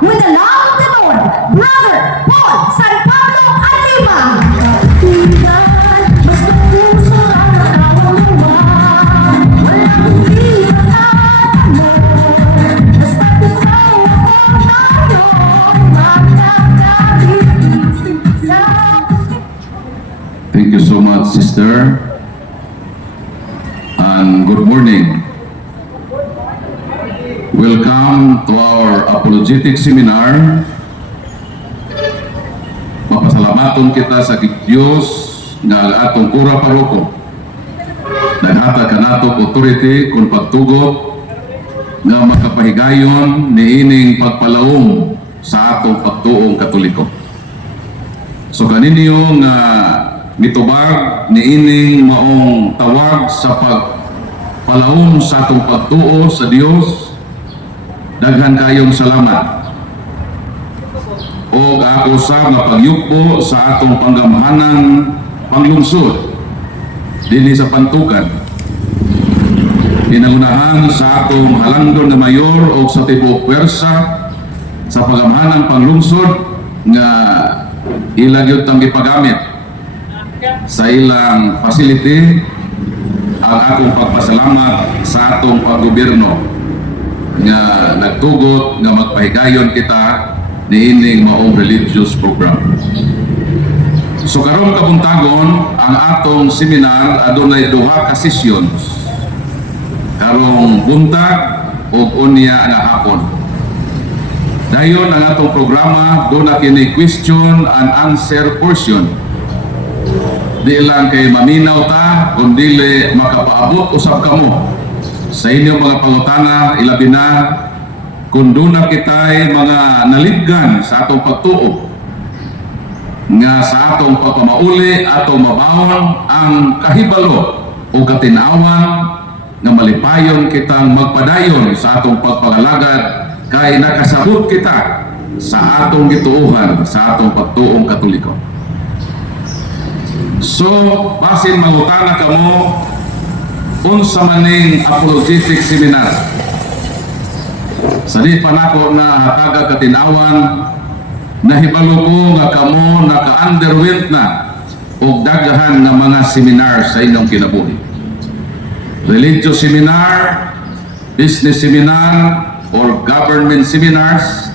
with the loud tenor, Brother Paul San Pablo Aliba. Basta puso ang nakawaluan, walang hinihatan mo. Basta ikaw ako tayo'y magkakaisip lang. Thank you so much, sister. And good morning. Welcome to our apologetic seminar. Mapasalamaton kita sa Diyos nga atong pura paroko. Naghatag kanato authority kung pagtugot nga makapahigayon niining pagpalaom sa atong pagtuong Katoliko. So kaninyo nga mitubag niining maong tawag sa pagpalaom sa atong pagtuo sa Dios, daghan kayong salamat. O ako sa nga pagyukbo sa atong panggamahanang panglungsod dinhi sa Pantukan. Pinangunahan sa atong halangdon na mayor o sa tibuok pwersa sa pagamahanang panglungsod nga ilang yun tang gipagamit sa ilang facility. Ang akong pagpasalamat sa atong paggobyerno nga nagtugot nga magpahigayon kita niining maong religious program. So karong kabuntagon ang atong seminar adunay duha ka sessions. Karong buntag ug unya nga hapon. Dayon ang atong programa doon na kini question and answer portion. Di lang kay maminaw ta, kundi makapaabot usab kamo sa inyong mga pangutana, ilabi na kung doon na kita'y mga nalibgan sa atong pagtuo nga sa atong pagpamauli atong mabawon ang kahibalo o katinawan nga malipayon kitang magpadayon sa atong pagpangalagad kay nakasabot kita sa atong gituuhan sa atong pagtuong Katoliko. So, basin mangutana kamo unsa maning apologetic seminar. Sa di pa nako na hataga katinawan, nahibalo ko nga kamo naka-underwent na og daghan nga mga seminar sa inyong kinabuhi. Religious seminar, business seminar, or government seminars.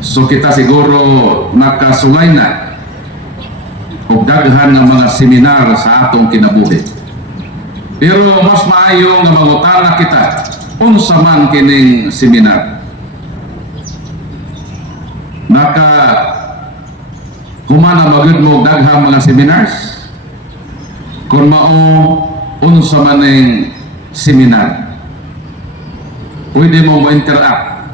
So kita siguro nakasulay na og daghan nga mga seminar sa atong kinabuhi. Pero mas maayo nga mangutana kita unsa man kining seminar. Naka humana magud mo daghang mga seminars. Kung mao unsa man ning seminar, pwede mo interact.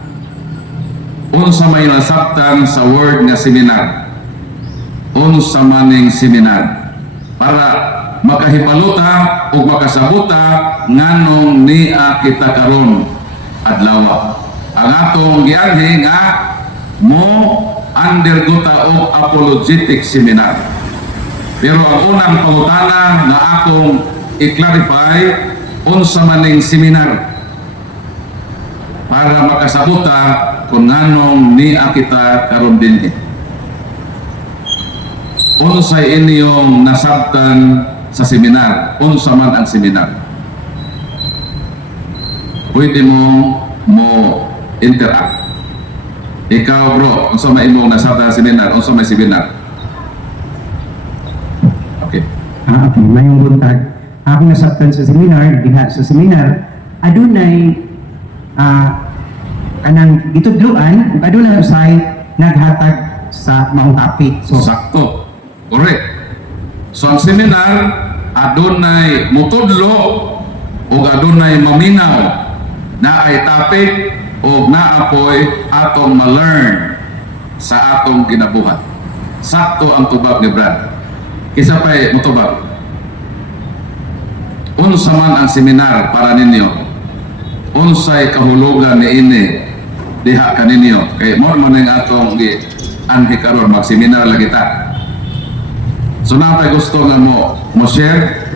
Unsa may nasabtan sa word nga seminar, unsa man ning seminar, para makahibaluta o makasabuta nganong niya kita karon adlaw. Ang atong gianhi nga mo undergota og apologetic seminar. Pero ang unang pangutana nga akong i-clarify unsa man ning seminar para makasabuta kung nganong niya kita karon dinhi. Unsay inyong nasabtan sa seminar, unsa man ang seminar. Pwede mo interact. Ikaw bro, unsa may imong nasabtan sa seminar, unsa may seminar. Okay. Okay, mayong buntag. Ako nasabtan sa seminar, diha sa seminar, adunay kanang gitudloan, ug adunay usay naghatag sa maong topic. So Sakto. Correct. So ang seminar adunay mutudlo o adunay maminaw na ay topic o naapoy atong ma-learn sa atong kinabuhat. Sakto ang tubag ni Brad. Isa pa'y mutubag. Unsa man ang seminar para ninyo, unsay kahulugan ni ini diha kaninyo. Kay mo man ang atong anhi karon mag-seminar lagi ta. So napay gusto nga mo share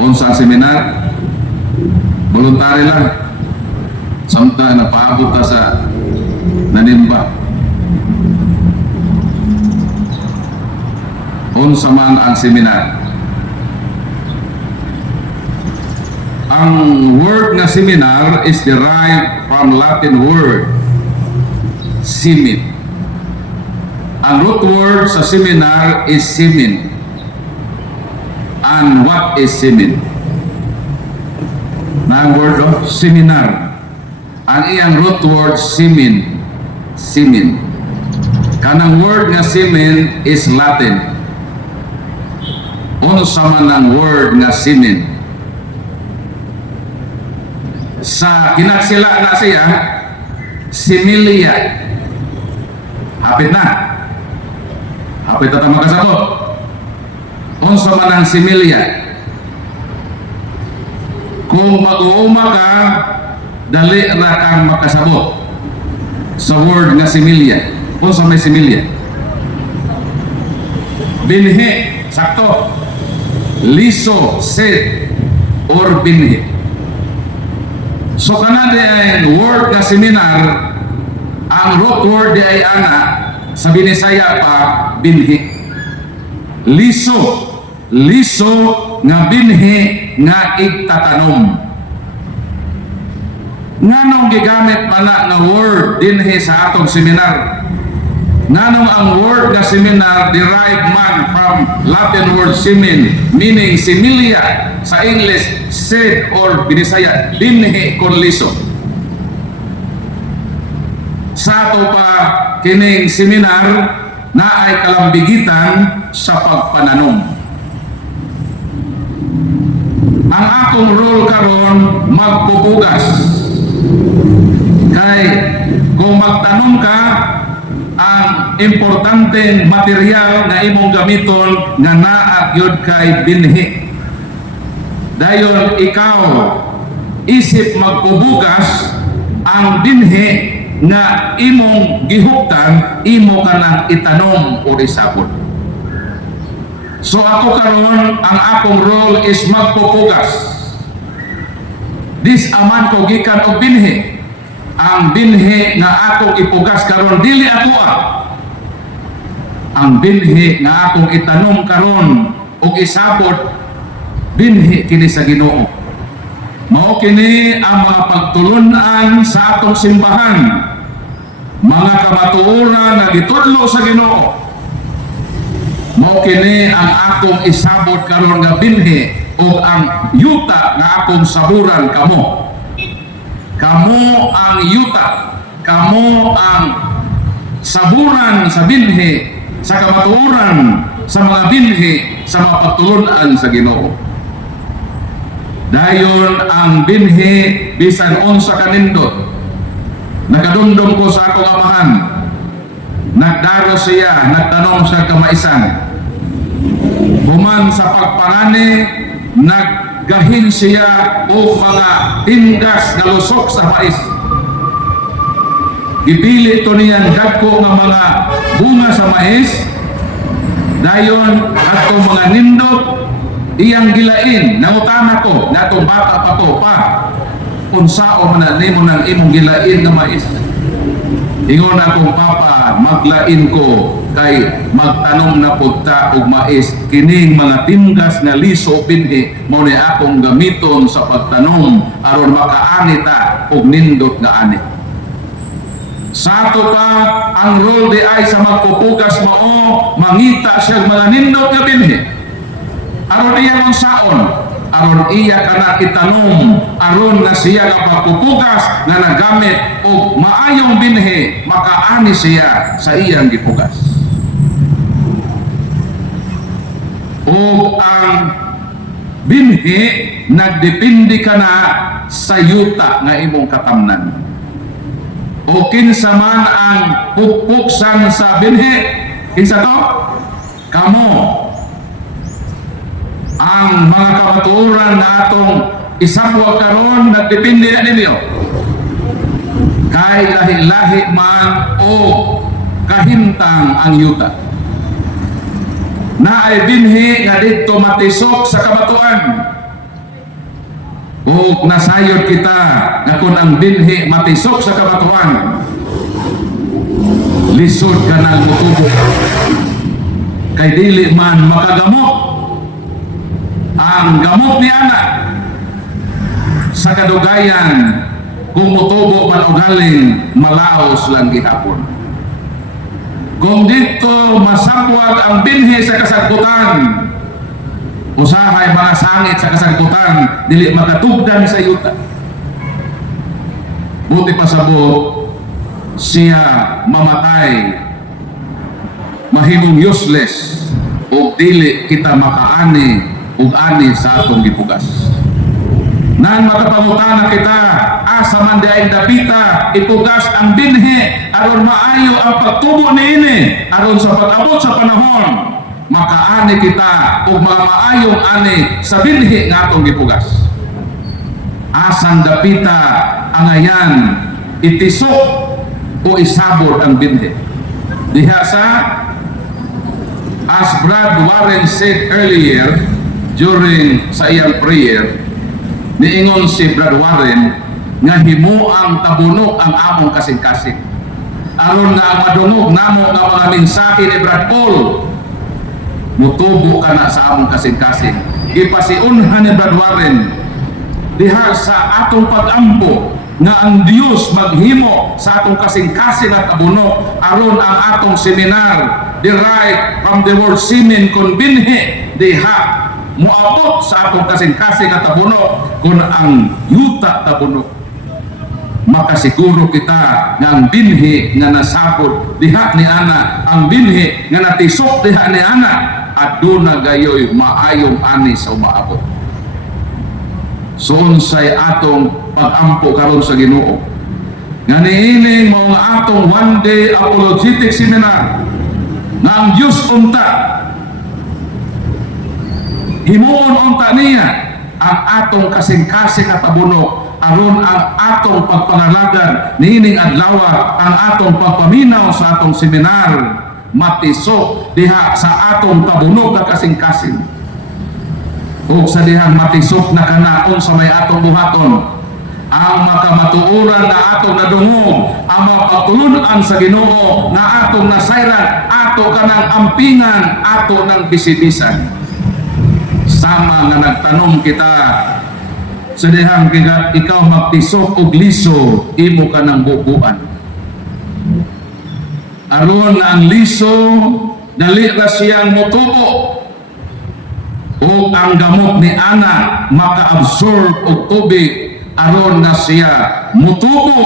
unsa ang seminar, voluntary lang. Samtang napaabot ta sa manimba. Unsa man ang seminar. Ang word nga seminar is derived from Latin word semen. Ang root word sa seminar is semen. And what is semen? Na ang word of seminar. Ang iyang root word semen. Semen. Kanang word nga semen is Latin. Unsa man ang word nga semen? Sa kinagsila na siya, similia. Hapit na. Hapit na tama kasabot. Unsa man ang similia? Kung mag-uuma ka, dali ra kang makasabot sa word nga similia. Unsa may similia? Binhi, sakto. Liso, set, or binhi. So kanade ay word nga seminar, ang root word di ay ana, sa Binisaya pa, binhi. Liso, liso nga binhi nga igtatanom. Nganong gigamit man na nga word dinhi sa atong seminar? Nganong ang word nga seminar derived man from Latin word semen, meaning similia, sa English seed or Binisaya binhi kon liso. Sa ato pa kining seminar na ay kalambigitan sa pagpananom. Ang akong role karon magpupugas. Kay kung magtanom ka, ang importanteng material na imong gamiton nga naag yun kay binhi. Dayon ikaw isip magpubugas, ang binhi nga imong gihuptan imo kanang itanom o isabot. So ako karon ang akong role is magpupugas. This aman ko gikan og binhi. Ang binhi nga akong ipugas karon dili ako ang binhi nga akong itanom karon og isabot binhi kini sa Ginoo. Mao kini ang mga pagtulunan sa atong simbahan, mga kamatuoran na gitudlo sa Ginoo. Mao kini ang akong isabot karon nga binhi o ang yuta nga akong saburan kamo. Kamo ang yuta, kamo ang saburan sa binhi, sa kamatuoran, sa mga binhi, sa mga pagtulunan sa Ginoo. Dayon ang binhi bisan unsa kanindot. Nakadumdum ko sa akong amahan. Nagdaro siya, nagtanong sa kamaisan. Human sa pagpangani, naggahin siya o mga tingas na lusok sa mais. Gipili ito niyang dagko ng mga bunga sa mais. Dayon ato mga nindot iyang gilain. Nangutana ko na itong bata pa to pa unsao man na nimo ng imong gilain na mais. Ingon akong papa, maglain ko kay magtanong na pugta og mais. Kining mga tingas na liso binhi mao ni akong gamiton sa pagtanom aron makaani ta og nindot nga ani. Sa ato pa ang role di ay sa magpupugas mao mangita siya mga nindot nga binhi aron iya ang saon, aron iya kana itanom, aron na siya nga pagpupugas na nagamit og maayong binhi makaani siya sa iyang gipugas. O ang binhi nagdepende kana sa yuta nga imong katamnan. O kinsa man ang pupuksan sa binhi, kinsa to? Kamo. Ang mga kamatuoran na atong isabwa karon nagdepende na ninyo. Kay lahi-lahi man o kahintang ang yuta. Na ay binhi nga dito matisok sa kabatuan. O nasayod kita nga kung ang binhi matisok sa kabatuan, lisod ka ng mutubo. Kay dili man makagamot ang gamot ni anak sa kadugayan kung mutubo man o galing malaos lang gihapon. Kung dito masapwag ang binhi sa kasagputan, usahay mga sangit sa kasagputan, dili makatugdan sa yuta. Buti pa sa siya mamatay, mahimong useless, o dili kita makaani ug ani sa atong gipugas. Nang makapangutana kita, asa man di ay dapita, ipugas ang binhi, aron maayo ang pagtubo niini, aron sa pag-abot sa panahon, makaani kita ug mga maayong ani sa binhi nga atong gipugas. Asang dapita ang ayan, itisok o isabor ang binhi. Diha sa, as Brad Warren said earlier during sa iyang prayer, niingon si Brad Warren nga himuang tabunok ang among kasing-kasing. Aron nga ang madungog namo nga mga mensahe ni Brad Paul, mutubo ka na sa among kasing-kasing. Ipasiunhan ni Brad Warren diha sa atong pag-ampo nga ang Dios maghimo sa atong kasing-kasing at tabunok aron ang atong seminar derived from the word semen kon binhi diha muabot sa atong kasing-kasing at tabunok kung ang yuta tabunok. Makasiguro kita nga ang binhi nga nasabot diha ni ana, ang binhi nga natisok diha ni ana, aduna gayoy maayong ani sa umaabot. So unsay atong pag-ampo karon sa Ginoo nga niining mao nga atong one day apologetic seminar nga ang Dios unta himuon unta niya ang atong kasing-kasing at tabunok aron ang atong pagpangalagan niining adlaw ang atong pagpaminaw sa atong seminar matisok diha sa atong tabunok nga kasing-kasing ug sa dihang matisok na kanaon sa may atong buhaton ang makamatuoran na atong nadungog ang mapatulunan sa Ginoo na atong nasayran ato kanang ampingan ato ng bisibisan. Sama nga nagtanong kita sa dihang ikaw magtisok og liso imo ka ng bubuan aron ang liso dali ra siyang motubo o ang gamot ni ana maka-absorb og tubig aron na siya mutubo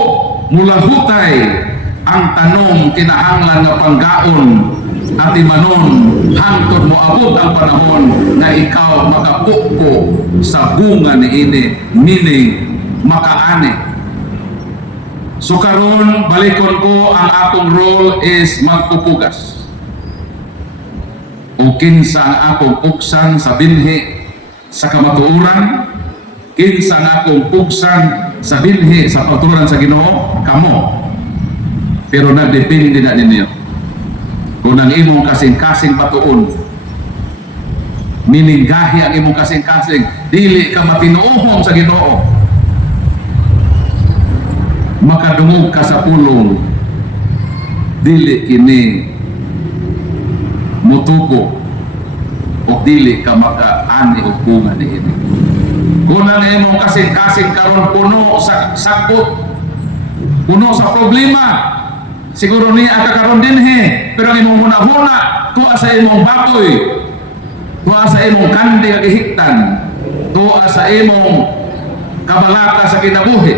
mulahutay ang tanong kinahanglan nga panggaon at imanon hangtod moabot ang panahon na ikaw makapukpo sa bunga ni ini meaning makaani. So karon balikon ko ang akong role is magpupugas o kinsa ang akong puksan sa binhi sa kamatuoran, kinsa ang akong puksan sa binhi sa pagtuoran sa Ginoo, kamo. Pero nagdepende na ninyo kung ang imong kasing-kasing patuon, meaning gahi ang imong kasing-kasing, dili ka matinuohon sa Ginoo, makadungog ka sa pulong, dili kini mutubo o dili ka makaani o bunga niini. Kung ang imong kasing-kasing karon puno sa sakot, puno sa problema, siguro niya kakaroon din pero ang imong huna-huna tuwa sa imong baboy, tuwa sa imong kandi kagihiktan, tuwa sa imong kabalaka sa kinabuhi,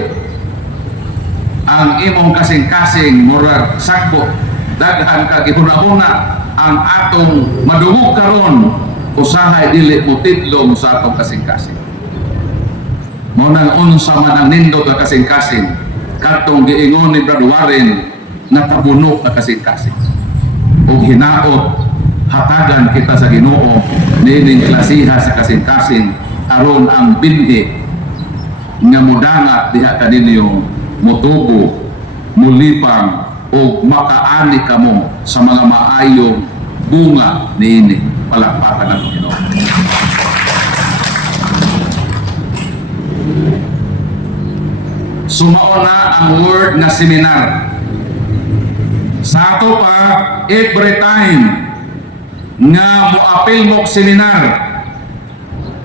ang imong kasing-kasing murag sakbo daghan ka gihuna-huna ang atong madungog karon usahay dili mo tidlong sa atong kasing-kasing. Mao nang unsa man ang nindot nga kasing-kasing katong giingon ni Brad Warren na tabunok na kasing-kasing ug hinaot hatagan kita sa Ginoo nining klasiha sa kasing-kasing aron ang binhi nga modangat diha kaninyo motubo mulipang o makaani kamo sa mga maayong bunga niini. Palakpakan ang Ginoo. Sumao na ang word na seminar Sa ato pa, every time nga mo-apil mo og seminar,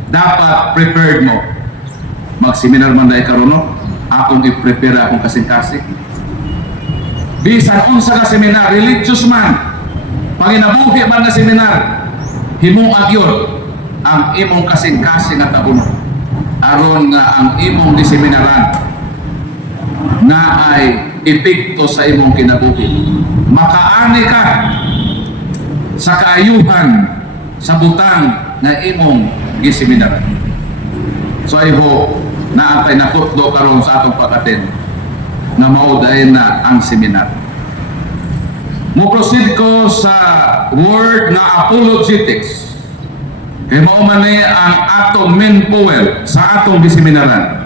dapat prepared mo. Mag-seminar man dahil karon, no? Akong i-prepare akong kasing-kasing. Bisan unsa ka seminar, religious man, panginabuhi man na seminar, himong agyon ang imong kasing-kasing at taon. Aron nga ang imong diseminaran na ay epekto sa imong kinabuhi. Makaani ka sa kaayuhan sa butang na imong giseminaran. So I hope na atay nakutlo karon sa atong pag-attend na maudayin na ang seminar. Mo-proceed ko sa word na apologetics. Kaya maumani ang atong main poem sa atong diseminaran.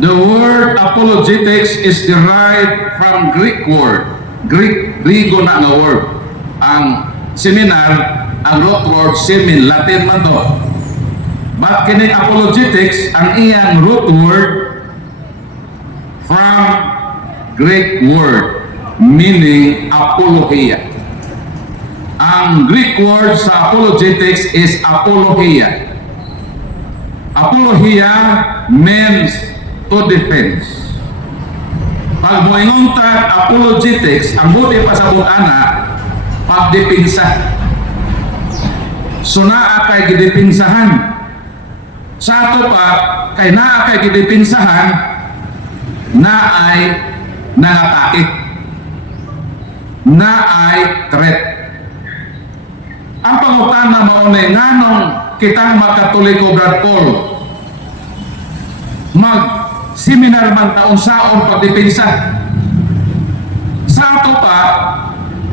The word apologetics is derived from Greek word. Grigo na nga word. Ang seminar, ang root word, semin, Latin man to. But kini apologetics, ang iyang root word from Greek word, meaning apologia. Ang Greek word sa apologetics is apologia. Apologia means to defense. Pag moingon ta apologetics, ang buti pa sa ana, pagdepinsa. So naa kay gidepinsahan. Sa ato pa, kay naa kay gidepinsahan, na ay nangatake, na ay threat. Ang pangutana maunay nganong kitang makatoliko Brad Paul mag-seminar man taon saon pagdepensa. Sa ato pa,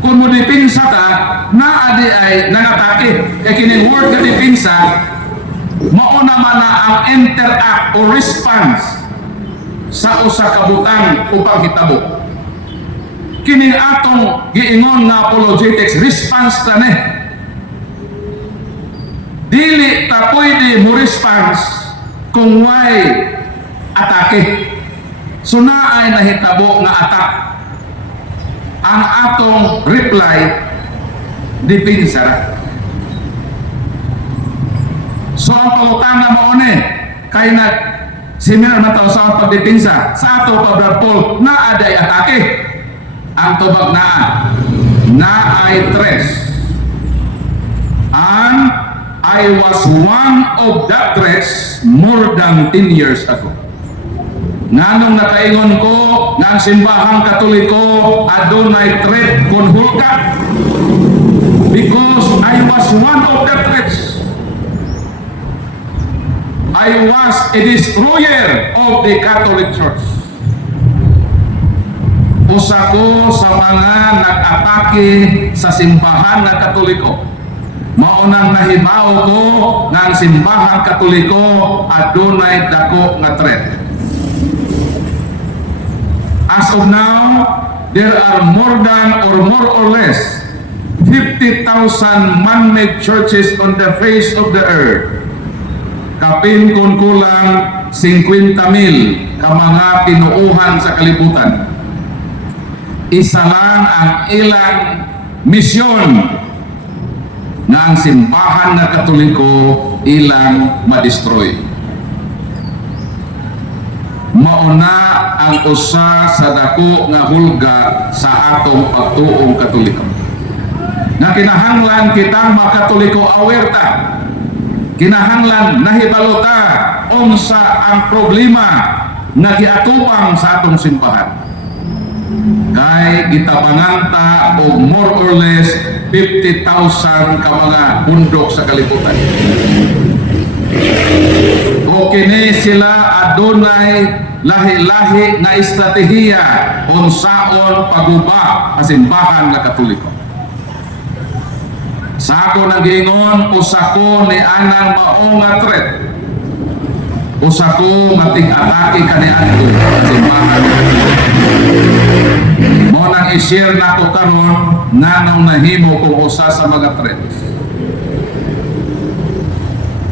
kung mo depensa ta, na adi ay nangatake. Kaya kining word na depensa, mauna man na ang interact o response sa usa ka butang upang hitabo. Kining atong giingon nga apologetics, response ta ni. Dili ta pwede mo response kung may atake. So naay nahitabo nga attack. Ang atong reply, depensa. So ang pangutana mo ni, kay na seminar na tao sa pagdepensa, sa ato pa Brad Paul, na aday atake. Ang tubag na ay threats. And I was one of that threats more than 10 years ago. Nganong nakaingon ko nga ang simbahang Katoliko adunay threat kon hulga, because I was one of that threats. I was a destroyer of the Catholic Church. Usa ko sa mga nag-atake sa simbahan ng Katoliko. Maunang nahibaw ko nga ang simbahan Katoliko adunay dako nga threat. As of now, there are more or less 50,000 man-made churches on the face of the earth. Kapin kung kulang 50,000 ka mga tinuuhan sa kalibutan. Isa lang ang ilang misyon na ang simbahan na Katoliko ilang madestroy. Mauna ang usa sa dako nga hulga sa atong pagtuong Katoliko. Na kinahanglan kitang makatoliko awerta. Kinahanglan nahibalota unsa ang problema nga giatubang sa atong simbahan. Kay gitabanganta og more or less 50,000 ka mga bundok sa kalibutan. O kini sila adunay lahi-lahi na estratehiya unsaon paguba sa simbahan nga Katoliko. Sa ako nang giingon, usa ko ni anang mao nga threat. Usa ko matig-atake kaniadto sa simbahan nga Katoliko. Mo nang i-share nako karon nganong nahimo kung usa sa mga threats.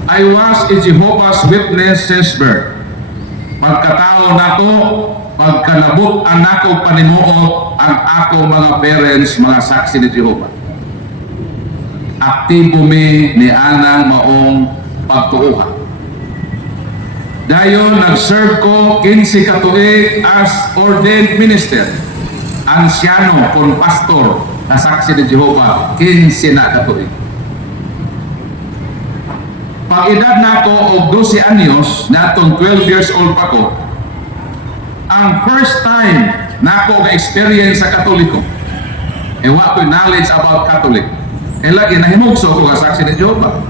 I was a Jehovah's Witness since birth. Pagkatao nako, pagkalabot ang ako panimuot ang ako mga parents, mga saksi ni Jehovah. Aktibo mi ni anang maong pagtuuhan. Dayon nag-serve ko 15 katuig as ordained minister. Ansyano kon pastor na saksi ni Jehovah 15 na katuig. Pag edad na ako og 12 anyos, natong 12 years old pa ko, ang first time na ako ga-experience sa Katoliko, wa ko'y knowledge about Catholic. Lagi nahimugso ko nga saksi ni Jehovah.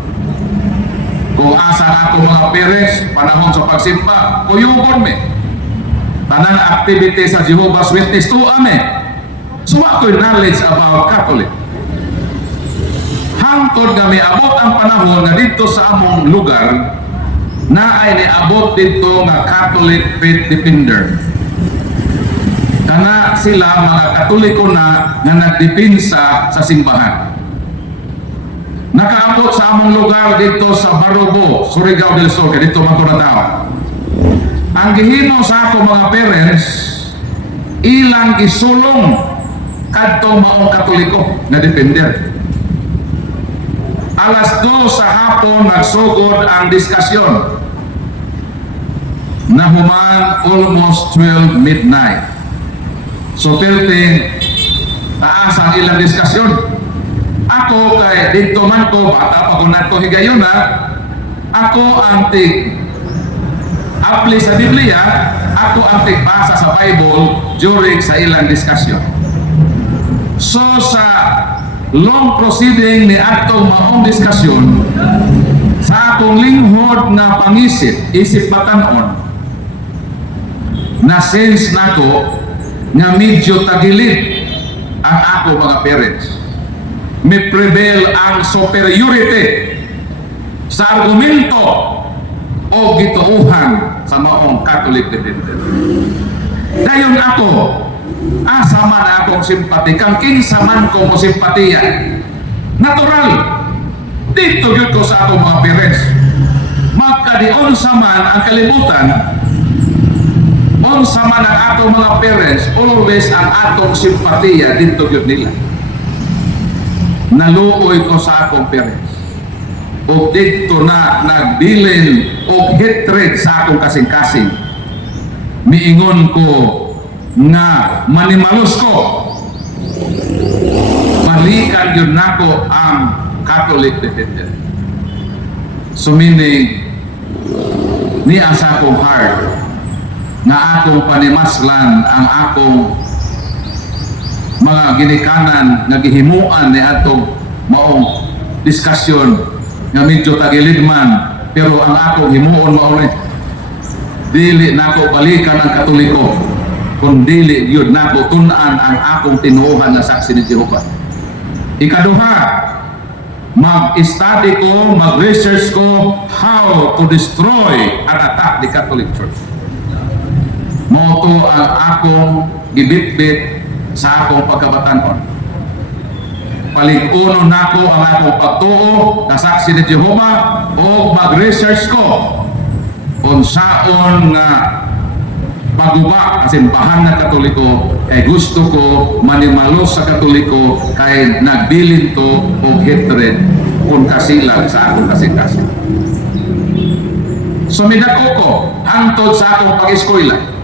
Kung asa na ako mga parents, panahon sa pagsimba, kuyugon mi. Tanang activity sa Jehovah's Witness to ame. So ako'y knowledge about Catholic. Hangtod nga may abot ang panahon nga dito sa among lugar na ay niabot dito nga Catholic Faith Defender. Kana sila mga Katoliko na nga nagdipinsa sa simbahan. Nakaabot sa among lugar dito sa Barobo, Surigao del Sur, dito Macoratao. Ang gihimo sa ako mga parents, ilang isulong kadto maong Katoliko na defender. Alas 2 sa hapon nagsugod ang diskasyon na human almost 12 midnight. So 13 taas ang ilang diskasyon. Ako kay dito man ko bata pa ko nato higayon na ako ang apli sa Biblia, ako ang basa sa Bible during sa ilang diskasyon. So sa long proceeding ni atong maong diskasyon, sa akong linghod na pangisip, isip matanon, na sense nako nga medyo tagilid ang ako mga parents. May prevail ang superiority sa argumento o gituuhan sa maong Catholic defender. Dayon ako, asa man akong simpati, kang kinsa man ko mo simpatiya. Natural. Dito yun ko sa akong mga parents. Magkadion sa man ang kalibutan, unsa man ang atong mga parents, always ang atong simpatiya dito yun nila. Naluoy ko sa akong parents. O dito na nagbilin o hatred sa akong kasing-kasing. Miingon ko nga manimalos ko. Balikan yun nako ang Catholic defender. So meaning, ni asa akong heart nga akong panimaslan ang akong mga ginikanan nga gihimuan ni atong maong diskasyon nga medyo tagilid man, pero ang akong himuon mao ni dili nako balikan ang Katoliko, kundi yun nako tun-an ang akong tinuohan na saksi ni Jehovah. Ikaduha, mag-study ko, mag-research ko how to destroy and attack the Catholic Church. Mao to ang akong gibitbit sa akong pagkabatanon. Palig-uno nako ang akong pagtuo na saksi ni Jehovah o mag-research ko unsaon nga paguba sa simbahan ng Katoliko kay gusto ko manimalos sa Katoliko kay nagbilin to o hatred kung kasilag sa akong kasing-kasing. Sumidako ko hangtod sa akong pag-eskwela.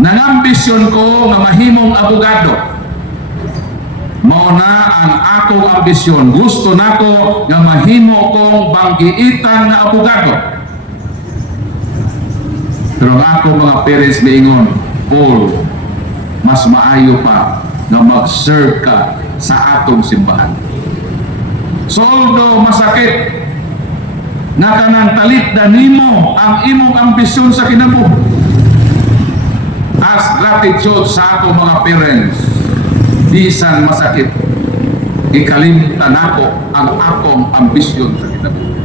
Nangambisyon ko nga mahimong abogado. Mao na ang akong ambisyon. Gusto nako nga mahimo kong banggiitan na abogado. Pero ang akong mga parents miingon, Paul, mas maayo pa na mag-serve ka sa atong simbahan. So although masakit nga kanang talit na nimo ang imong ambisyon sa kinabuhi, as gratitude sa ako mga parents, bisan masakit, ikalimtan nako ang akong ambisyon sa kinabuhi.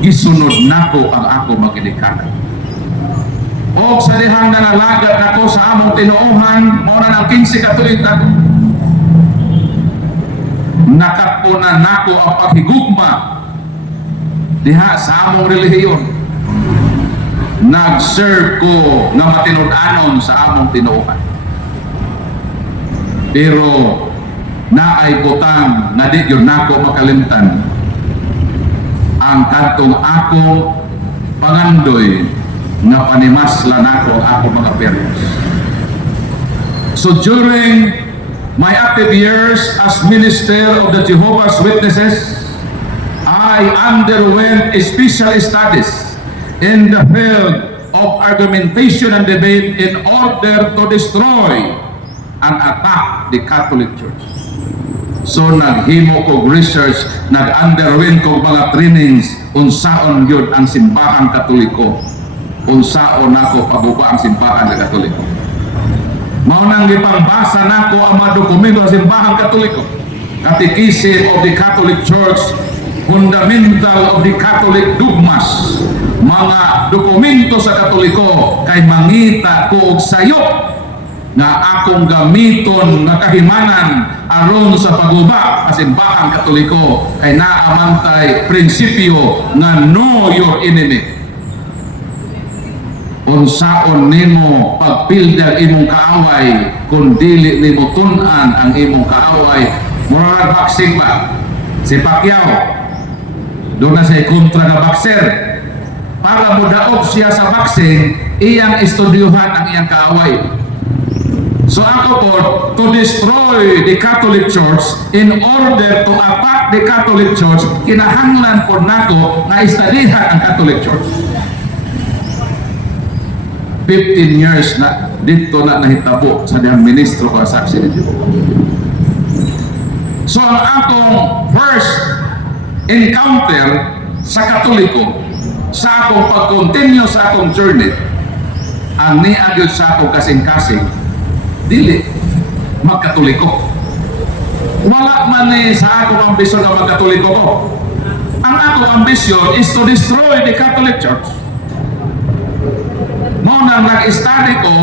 Gisunod nako ang akong maginikanan. O sa dihang nangalagad nako sa among tinuuhan, mao na ng 15 katuig ako. Nakapunan nako ang paghigugma diha sa among relihiyon. nag-serve ko nga matinud-anon sa among tinuohan. Pero naay butang nga di gyud nako makalimtan ang kadtong akong pangandoy nga panimasla nako ang akong mga parents. So during my active years as minister of the Jehovah's Witnesses, I underwent special studies in the field of argumentation and debate in order to destroy and attack the Catholic Church. So naghimo ko research, nag-underwent ko mga trainings unsaon yun ang simbahang Katoliko, unsaon nako paguba ang simbahan ng Katoliko. Mao nang gipangbasa nako ang mga dokumento sa simbahang Katoliko, Catechism of the Catholic Church, Fundamental of the Catholic Dogmas, mga dokumento sa Katoliko kay mangita ko og sayo nga akong gamiton nga kahimanan aron sa paguba sa simbahang Katoliko kay naamantay prinsipyo nga know your enemy. Unsaon nimo pagpildang imong kaaway kung dili nimo tun-an ang imong kaaway. Murag boxing ba? Si Pacquiao doon na siya kontra nga boxer. Para mudaog siya sa boxing, iyang estudyuhan ang iyang kaaway. So ako po, to destroy the Catholic Church, in order to attack the Catholic Church, kinahanglan po nako nga istadihan ang Catholic Church. 15 years na dito na nahitabo sa diyang ministro ko sa saksi ni Dios. So ang akong first encounter sa Katoliko, sa akong pag-continue sa akong journey, ang niagyod sa akong kasing-kasing, dili magkatoliko. Wala man sa akong ambisyon na magkatoliko ko. Ang akong ambisyon is to destroy the Catholic Church. Mao nang nag-study ko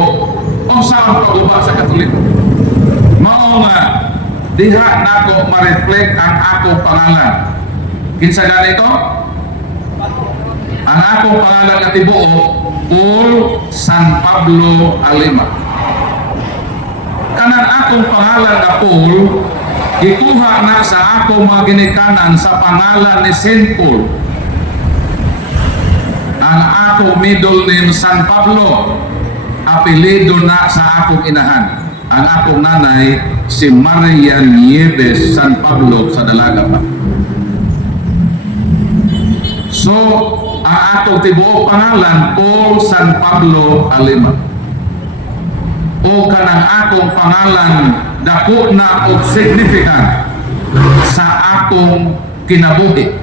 kung saan paguba sa Katoliko. Mao nga diha nako ma-reflect ang akong pangalan. Kinsa ganito? Ang akong pangalan nga tibuo, Paul San Pablo Alima. Kanang akong pangalan nga Paul, gikuha na sa akong mga ginikanan sa pangalan ni Saint Paul. Ang akong middle name San Pablo, apelido na sa akong inahan. Ang akong nanay si Maria Nieves San Pablo sa dalaga pa. So, ang akong tibuok pangalan, Paul San Pablo Alima. O kanang akong pangalan, dako na o significant sa akong kinabuhi.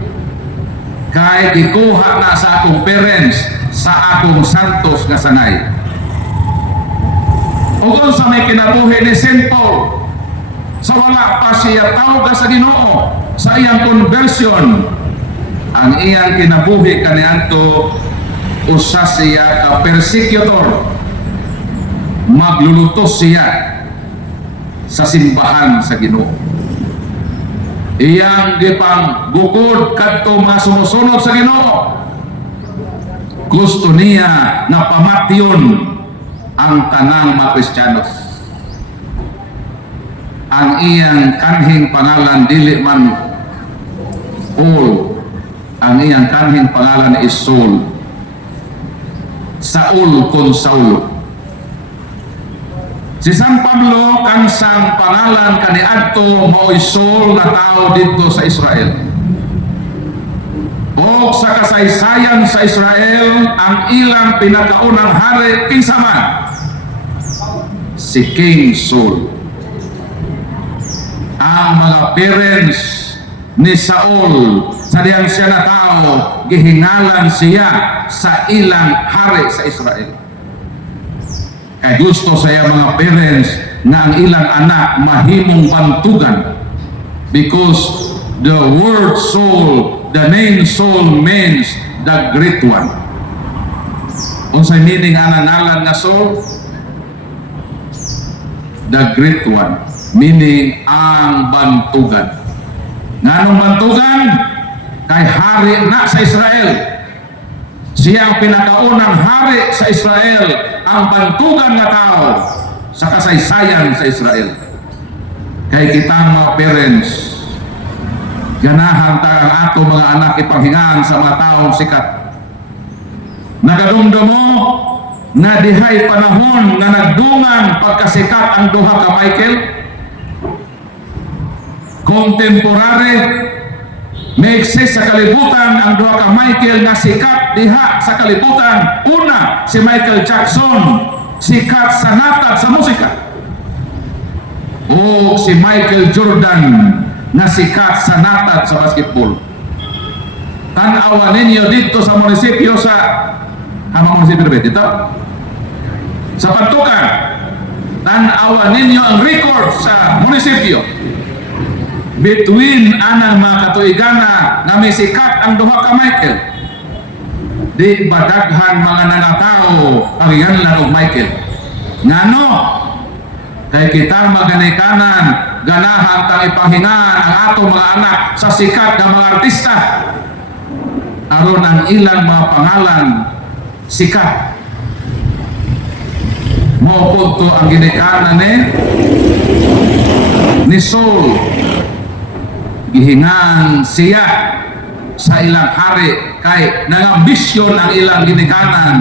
Kay ikuha na sa akong parents, sa akong santos nga sangay. O kung sa may kinabuhi ni St. Paul, sa wala pa siya tawag sa Ginoo, sa iyang conversion, ang iyang kinabuhi kaniadto usa siya ka persecutor, maglulutos siya sa simbahan sa Ginoo. Iyang gipang bukod kadto mga sumusunod sa Ginoo. Gusto niya na pamatyon ang tanang mga Kristiyanos. Ang iyang kanhing pangalan dili man Paul, ang iyang kanhing pangalan is Saul. Saul kon Saulo. Si San Pablo kansang pangalan kaniadto mao'y Saul na tao dito sa Israel. O sa kasaysayan sa Israel, ang ilang pinakaunang hari kinsa man? Si King Saul. Ang mga parents ni Saul, sa diyang siya na tao, gihingalan siya sa ilang hari sa Israel. Kay gusto sa iya mga parents na ang ilang anak mahimong bantugan, because the word Saul, the name Saul means the great one. Unsay meaning ang ngalan nga Saul? The great one, meaning ang bantugan. Nganong bantugan? Kay hari na sa Israel. Siya ang pinakaunang hari sa Israel, ang bantugan nga tao sa kasaysayan sa Israel. Kay kitang mga parents, ganahan ta ang ato mga anak ipanghingaan sa mga taong sikat. Nagadumdum mo na dihay panahon nga nagdungan pagkasikat ang duha ka Michael? Contemporary, may exist sa kalibutan ang duha ka Michael nga sikat diha sa kalibutan. Una, si Michael Jackson, sikat sa natad sa musika. O si Michael Jordan, na sikat sa natad sa basketball. Tanawa ninyo dito sa munisipyo sa munisipyo dito sa Pantukan. Tanawa ninyo ang record sa munisipyo between anang mga katuigana na may sikat ang duha ka Michael. Di ba daghan mga nangatao ang iyanlan og Michael? Ngano? Kay kita maganikanan, ganahan tang ipanghingaan ang atong mga anak sa sikat ng mga artista. Aron ang ilang mga pangalan sikat. Mo to ang ginikanan ni Saul. Gihingan siya sa ilang hari kay nangambisyon ang ilang ginikanan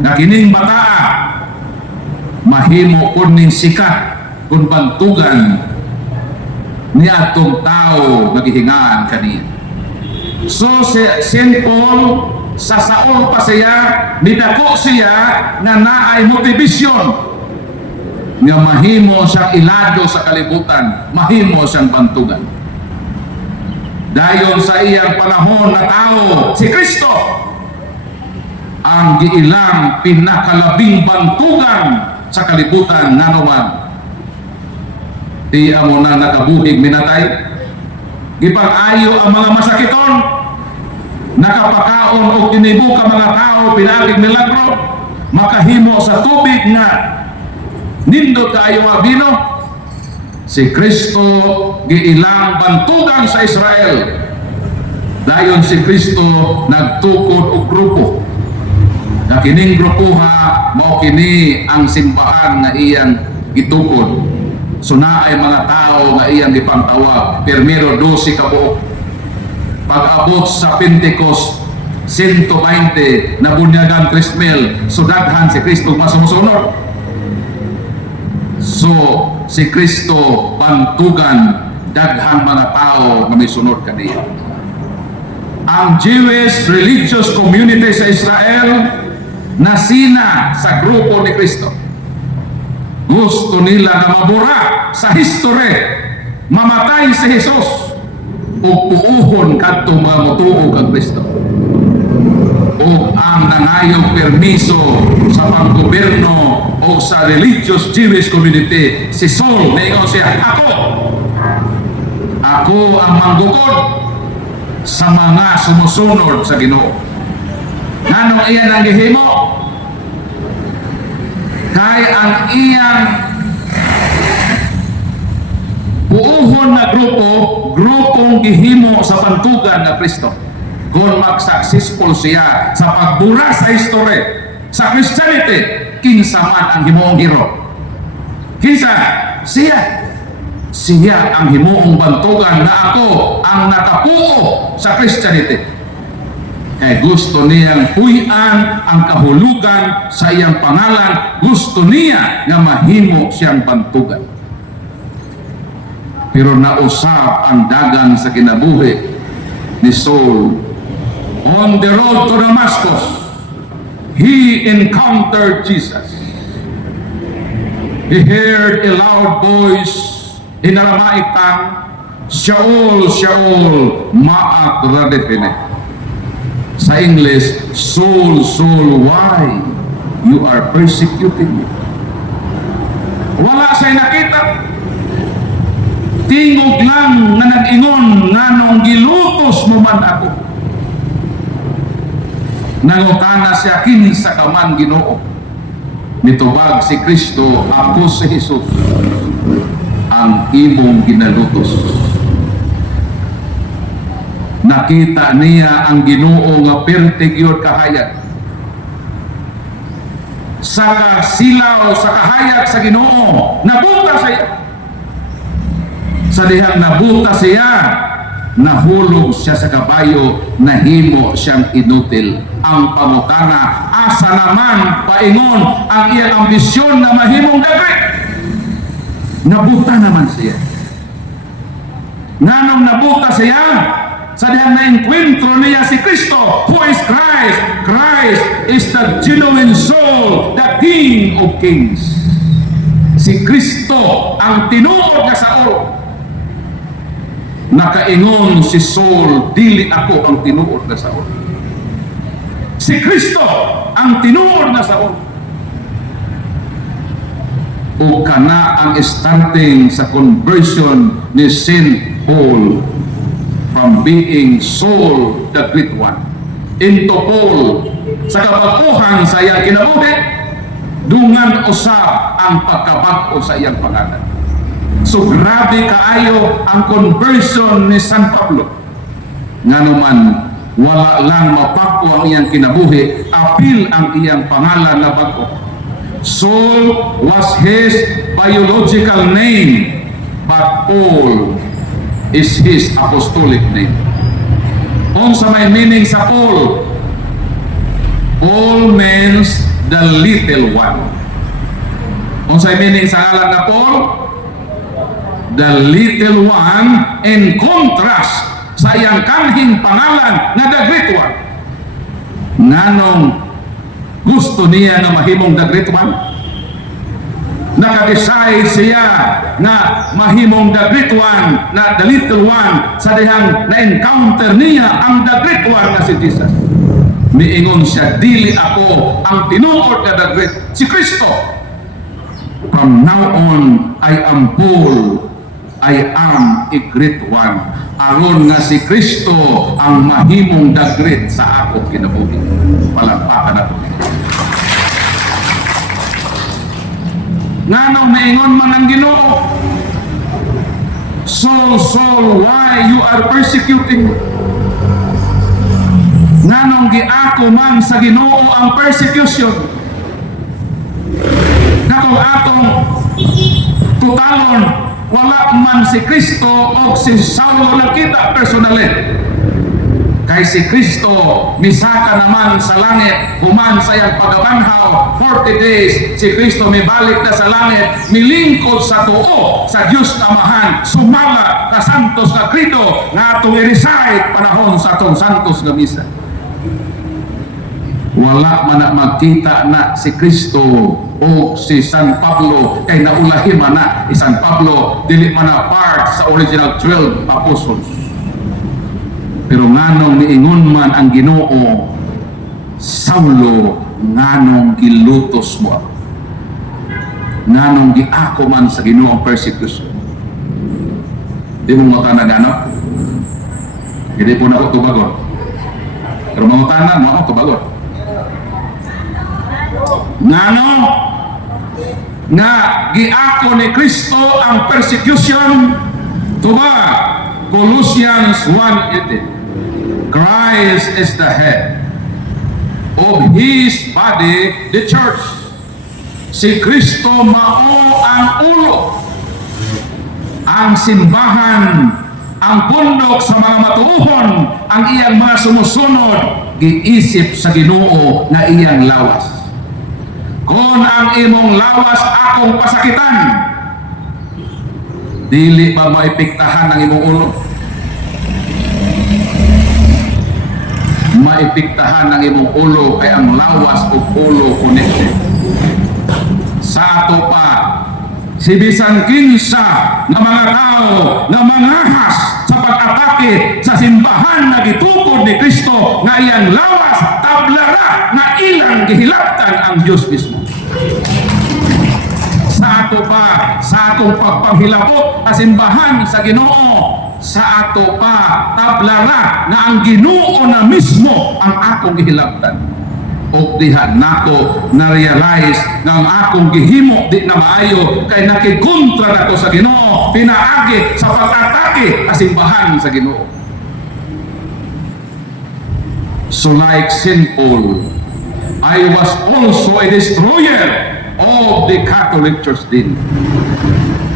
na kining bataa mahimo kuning sikat kung bantugan ni atong tao nagihingaan kaniya. So si St. Paul sa Saul pa siya, nidako siya na naay motivasyon nga mahimo siyang ilado sa kalibutan, mahimo siyang bantugan. Dayon sa iyang panahon na tao, si Kristo ang giilang pinakalabing bantugan sa kalibutan nga naman. Di amo na nakabuhig minatay, gipang-ayo ang mga masakiton, nakapakaon o tinibo ka mga tao, pinagig milagro, makahimo sa tubig nga nindot kaayo nga bino. Si Kristo giilang bantugan sa Israel. Dayon si Kristo nagtukod og grupo. Na kining grupuha mao kini ang simbahan nga iyang gitukod. So naay mga tao nga iyang gipangtawag, Primero 12 ka buok. Pag-abot sa Pentecost 120 na bunyagan 3,000, so daghan si Kristo masumusunod. So si Kristo bantugan daghang mga tao na may sunod kaniya. Ang Jewish religious community sa Israel nasina sa grupo ni Kristo. Gusto nila na mabura sa history, mamatay si Jesus o puuhon kadto mga motuo kang Kristo. O ang nangayong permiso sa panggoberno o sa religious Jewish community, si Saul, naingon siya, ako ang manggukod sa mga sumusunod sa Ginoo. Nanong iyan ang gihimo? Kay ang iyang buuhon na grupong gihimo sa pantugan na Kristo. Kung mag-successful siya sa pagbura sa history, sa Christianity, kinsa man ang himuong hero. Kinsa? Siya ang himuong bantugan na ako ang nakapuo sa Christianity. Kaya gusto niyang puyan ang kahulugan sa iyang pangalan, gusto niya nga mahimo siyang bantugan. Pero nausap ang dagan sa kinabuhi ni Saul. On the road to Damascus, he encountered Jesus. He heard a loud voice in Aramaic tongue, Shaul, Shaul, ma'at radifine. Sa English, Saul, Saul, why you are persecuting me? Wala siya'y nakita. Tingog lang na nag-ingon nga nung gilutos mo man ako. Nangutana siya, kinsa ka man Ginoo. Nitubag si Kristo, ako si Jesus, ang imong ginalutos. Nakita niya ang Ginoo nga pertig yun kahayag. sa kasilaw, sa kahayag sa Ginoo, nabuta siya. Sa dihang nabuta siya, nahulog siya sa kabayo, nahimo siyang inutil. Ang pangutana, asa naman paingon ang iyang ambisyon na mahimong dagri? Nabuta naman siya. Nganong nabuta siya? Sa dihang na-enkwentro niya si Kristo. Who is Christ? Christ is the genuine soul, the King of Kings. Si Kristo ang tinuod na Saul. Nakaingon si Saul, dili ako ang tinuod na Saul. Si Kristo ang tinuod na Saul. O kana ang starting sa conversion ni Saint Paul from being Saul the Great One into Paul. Sa kabaguhan sa iyang kinabuhi, dungan usab ang pagkabag-o sa iyang pangalan. So grabe kaayo ang conversion ni San Pablo. Nga naman, wala lang mapako ang iyang kinabuhi, apil ang iyang pangalan na bago. Saul was his biological name, but Paul is his apostolic name. Kung sa may meaning sa Paul, Paul means the little one. Kung sa meaning sa ngalan na Paul, the little one, in contrast sa iyang kanhing pangalan na the great one. Nganong gusto niya na mahimong the great one? Nakadeside siya na mahimong the great one, na the little one, sa dihang na-encounter niya ang the great one na si Jesus. Miingon siya, dili ako ang tinuod na the great, si Kristo. From now on, I am Paul, I am a great one. Aron nga si Kristo ang mahimong the great sa ako kinabuhi. Palakpakan na ito. Nganong maingon man ang Ginoo, Saul, Saul, why you are persecuting? Nganong giako man sa Ginoo ang persecution? Nakong atong tutalon, wala man si Kristo o si Saulo nakita personally. Kay si Kristo misaka naman sa langit, human sa iyang pagabanhaw 40 days, si Kristo mibalik na sa langit, milingkod sa tuo sa Diyos na Amahan, sumala ka santos na krido nga atong i-recite panahon sa atong santos na misa. Wala man na magkita na si Kristo o si San Pablo, kay naulahi man na San Pablo, dili man na part sa original 12 apostles. Pero nganong niingon man ang Ginoo, Saulo, nganong gilutos mo ako? Nganong giako man sa Ginoo ang persecution? Di mo matana gano? Hindi po na ako tubagon. Pero mamutana mo ako tubagon. Ngano nga giako ni Kristo ang persecution? Tuba, Colossians 1:18. Christ is the head of His body, the church. Si Kristo mao ang ulo, ang simbahan, ang pundok sa mga matuuhon, ang iyang mga sumusunod, giisip sa Ginoo nga iyang lawas. Kung ang imong lawas akong pasakitan, dili pa maipiktahan ang imong ulo. Maipiktahan ang imong ulo kay ang lawas o ulo connected. Sa ato pa, si bisan kinsa na mga tao na mangahas sa pag-atake sa simbahan na gitukod ni Kristo nga iyang lawas, tablara nga ilang gihilaptan ang Diyos mismo. Sa ato pa, sa atong pagpanghilabot sa simbahan sa Ginoo, sa ato pa tablara nga ang Ginoo na mismo ang akong gihilabtan. O diha nako na-realize nga ang akong gihimo di na maayo kay nakikontra nako sa Ginoo, pinaagi sa pag-atake sa simbahan sa Ginoo. So like Saint Paul, I was also a destroyer of the Catholic Church din.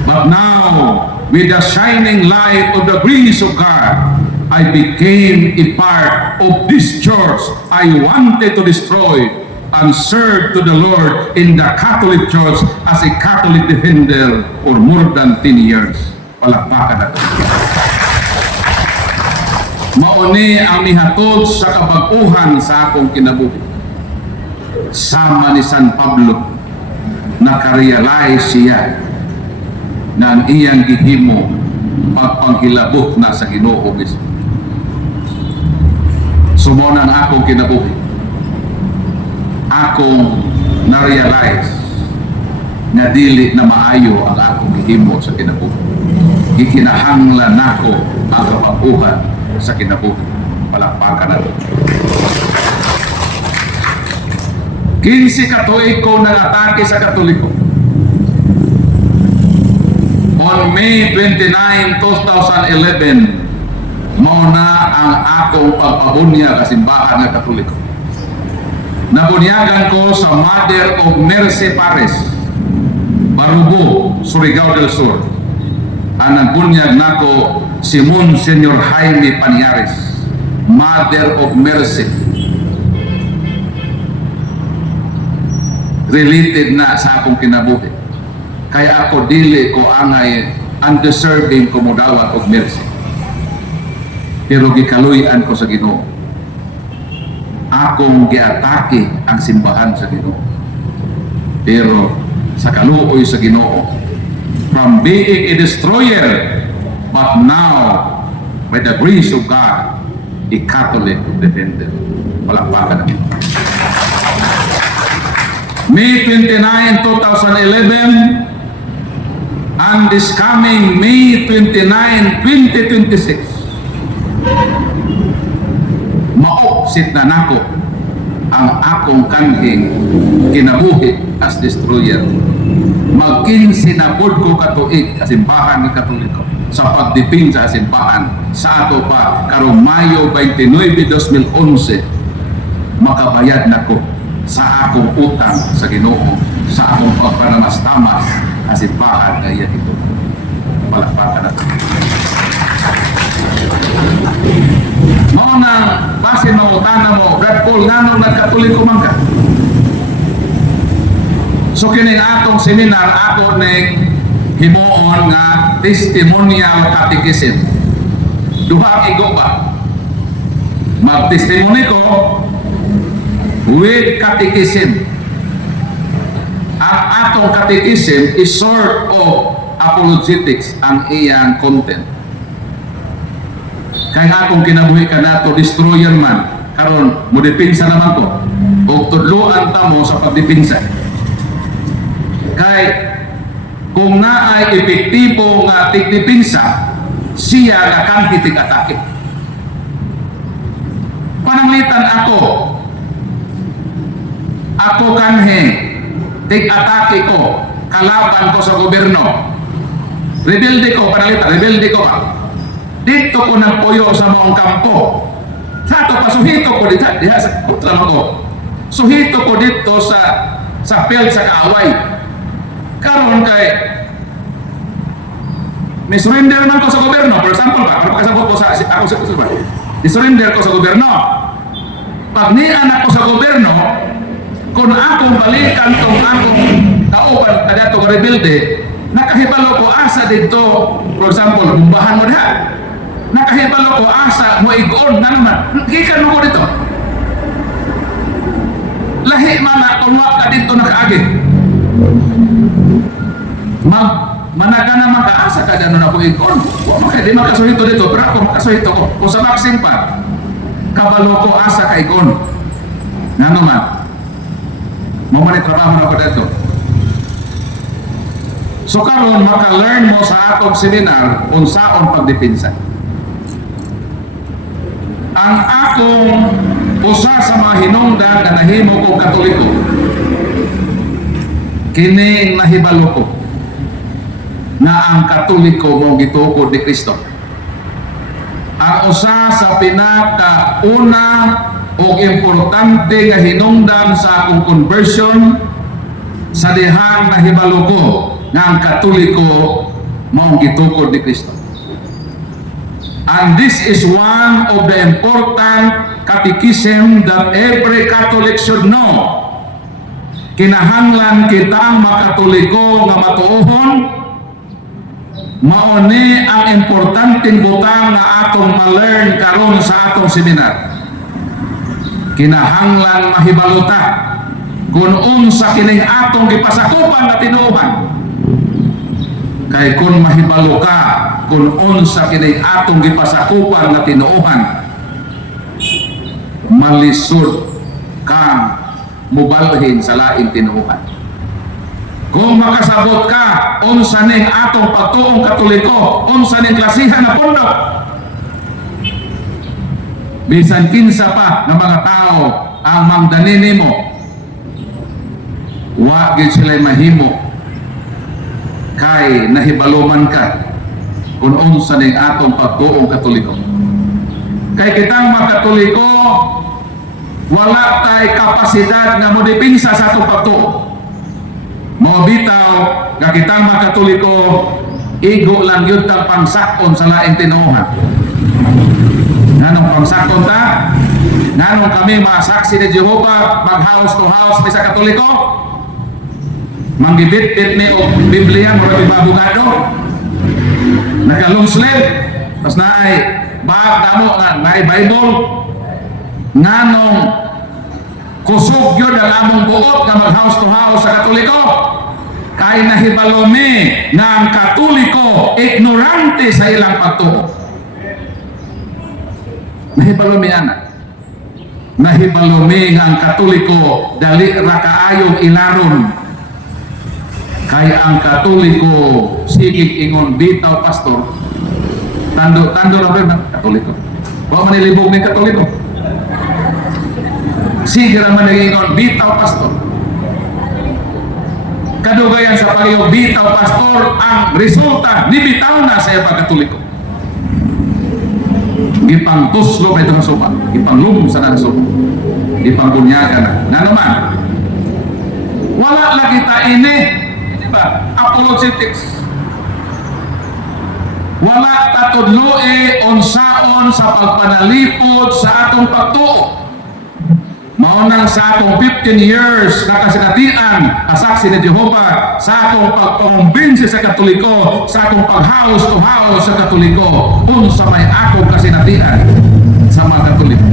But now, with the shining light of the grace of God, I became a part of this church I wanted to destroy and serve to the Lord in the Catholic Church as a Catholic defender for more than 10 years. Palakpakan natin. Mauni ang mihatod sa kabag-uhan sa akong kinabuhi. Sama ni San Pablo, nakarealize siya na ang iyang gihimo pagpanghilabot na sa Ginoo mismo. Sumuna ang akong kinabuhi. Akong na-realize na dili na maayo ang akong gihimo sa kinabuhi. Gikinahanglan nako ang kapag-uhan sa kinabuhi. Palakpakan natin. 15 katuig ko nag-atake sa Katoliko. On May 29, 2011, mauna ang akong pagpabunya sa simbahan ng Katoliko. Nabunyagan ko sa Mother of Mercy Paris, Barubo, Surigao del Sur. Ang nagbunyag nako si Monsignor Jaime Paniares, Mother of Mercy. Related na sa akong kinabuhi. Kaya ako dili ko angay undeserving kumudawat og mercy. Pero gikaluyan ko sa Ginoo. Akong giatake ang simbahan sa Ginoo. Pero sa kaluoy sa Ginoo, from being a destroyer, but now, by the grace of God, a Catholic defender. Palakpakan natin. May 29, 2011, and this coming May 29, 2026, maopsit na nako ang akong kanhing kinabuhi as destroyer. Magkinsinabod ko katuig sa simbahan ng Katoliko sa pagdipinsa sa simbahan sa ato pa karong Mayo 29, 2011, makabayad nako sa akong utang sa Ginoo, sa akong pagpananastamas sa simbahan na iyan ito. Palakpakan natin. Mao nang basin mo utana mo, Brad Paul, nganong nagkatoliko man ka? So kining atong seminar, ako ning himuon nga testimonial catechism. Duha ang igo ba? Mag-testimony ko with catechism. Ang atong catechism is sort of apologetics ang iyang content. Kaya akong kinabuhi ka nato, destroyer man, karon mo dipinsa naman ko o tudloan ta mo sa pagdipinsa. Kay kung naay epektibo nga tigdipinsa, siya nga kang hitig-atake. Pananglitan ako kanhe tig-atake ko, kalaban ko sa gobyerno. Rebelde ko, pananglitan, rebelde ko ba? Dito ko nang puyo sa maong kampo. Sa ato pa, suhito ko dito, diha sa kutrano ko. Suhito ko dito sa field sa kaaway. Karon kay may surrender man ko sa gobyerno. For example ba, ano kasabot ko sa ako sa kusuban. Di-surrender ko sa gobyerno. Pag nian ako sa gobyerno, kung akong balikan tong akong kauban kada to rebelde, nakahibalo ko asa dito, for example, bumbahan mo diha. Nakahibalo ko asa mo igon na naman. Gikan mo ko dito. Lahi man na tunwa ka dito nakaagi. Managa naman ka asa ka dano na ko igon. Okay, di makasuhito dito, pero ako makasuhito ko. Kung sa maxing pa, kabalo ko asa ka igon. Nga naman. Mamanit trabaho na ko dito. So karon maka-learn mo sa atong seminar kung saon pagdipinsa. Ang akong usa sa mga hinungdan na nahimo kong Katoliko, kining nahibalo ko na ang Katoliko mo gitukod ni Kristo. Ang usa sa pinakauna o o importante nga hinungdan sa akong conversion sa dihang nahibalo ko nga ang Katoliko maong gitukod ni Kristo. And this is one of the important catechism that every Catholic should know. Kinahanglan kitang makatoliko nga matuohon, mauni ang importanteng butang nga atong ma-learn karon sa atong seminar. Kinahanglan mahibaluta kung unsa kining atong gipasakupan na tinuohan. Kay kung mahibalo ka kung unsa kining atong gipasakupan na tinuohan, malisod kang mubalhin sa laing tinuohan. Kung makasabot ka unsa ning atong pagtuong Katoliko, unsa ning klasihan na pundok, bisan kinsa pa ng mga tao ang mangdanini mo, wa gid sila mahimo kay nahibaluman ka kung unsa ning atong pagtuong Katoliko. Kay kitang mga Katoliko, wala tay kapasidad na modipinsa sa atong pagtuo. Mao bitaw nga kitang mga Katoliko, igo lang yun tang pangsakon sa laing tinuohan. Nganong pangsakon ta? Nganong kami mga saksi ni Jehovah mag house to house sa Katoliko? Manggibit-bit mi o Biblia mura bibabungado, nakalungslip pas naay bag damo nga naay Bible, nganong kusog yun ang among buot nga mag house to house sa Katoliko. Kay nahibalumi nga ang Katoliko ignorante sa ilang pagtuo. Nahibalumi ana, nahibalumi nga ang Katoliko dali ra kaayong ilaron. Kay ang Katoliko sigig ingon bitaw pastor, tando ra ba Katoliko, wa man nilibog ni Katoliko. Sige raman nag-ingon, bitaw pastor. Kadugayan sa pagiyong bitaw pastor, ang resulta, nibitaw na sa pagkatoliko. Gipang tuslo na ito na sopa, gipang lum sa na sopa, gipang bunyaga na. Na naman, wala lagi ta ini, diba? Apologetics. Wala ta tudloe onsaon sa pagpanalipod sa atong pagtuo. Maunang sa atong 15 years na kasinatian asaksi ni Jehovah, sa atong pagpangumbinsi sa Katoliko, sa atong pag-house to house sa Katoliko, sa may akong kasinatian sa mga Katoliko.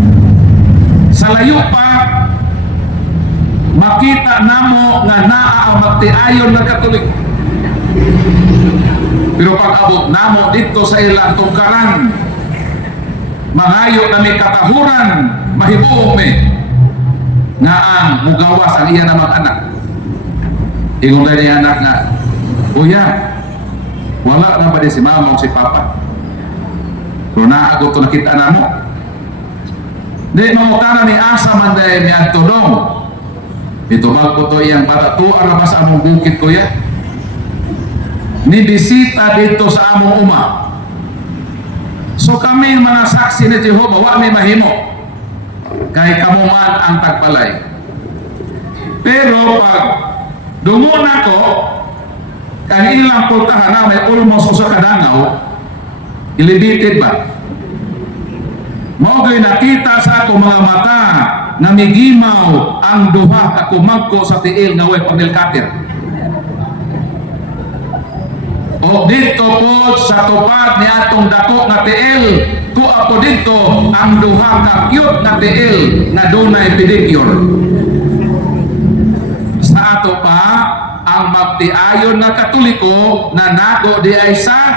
Sa layo pa, makita namo nga naa ang magtiayon ng Katoliko. Pero pag abot namo dito sa ilang tungkaran, mangayo na may katahuran, mahibuong may nga ang mugawas ang iya namang anak. Ingon na niya anak nga, kuya, wala na ba di si mama o si papa? Pero naagot to nakita na mo. Di mamutana ni asa man dahil ni Antodong. Ito bago to iyang bata, tuwa na ba sa among bukid kuya? Ni bisita dito sa among uma. So kami mga saksi ni Jehovah, wa may mahimo. Kay kamuman ang tagbalay. Pero pag dungon ako, kay ilang pultahan na may almost usa ka dangaw, ilibited ba? Maugay nakita sa ato mga mata na migimaw ang duha ka kumagko sa tiil nga way pamilkater. O dito po sa tupad ni atong dako nga tiil, tuwa po dito ang duha ka cute na tiil na dunay pedicure. Sa ato pa ang magtiayon na Katoliko na nago di ay sa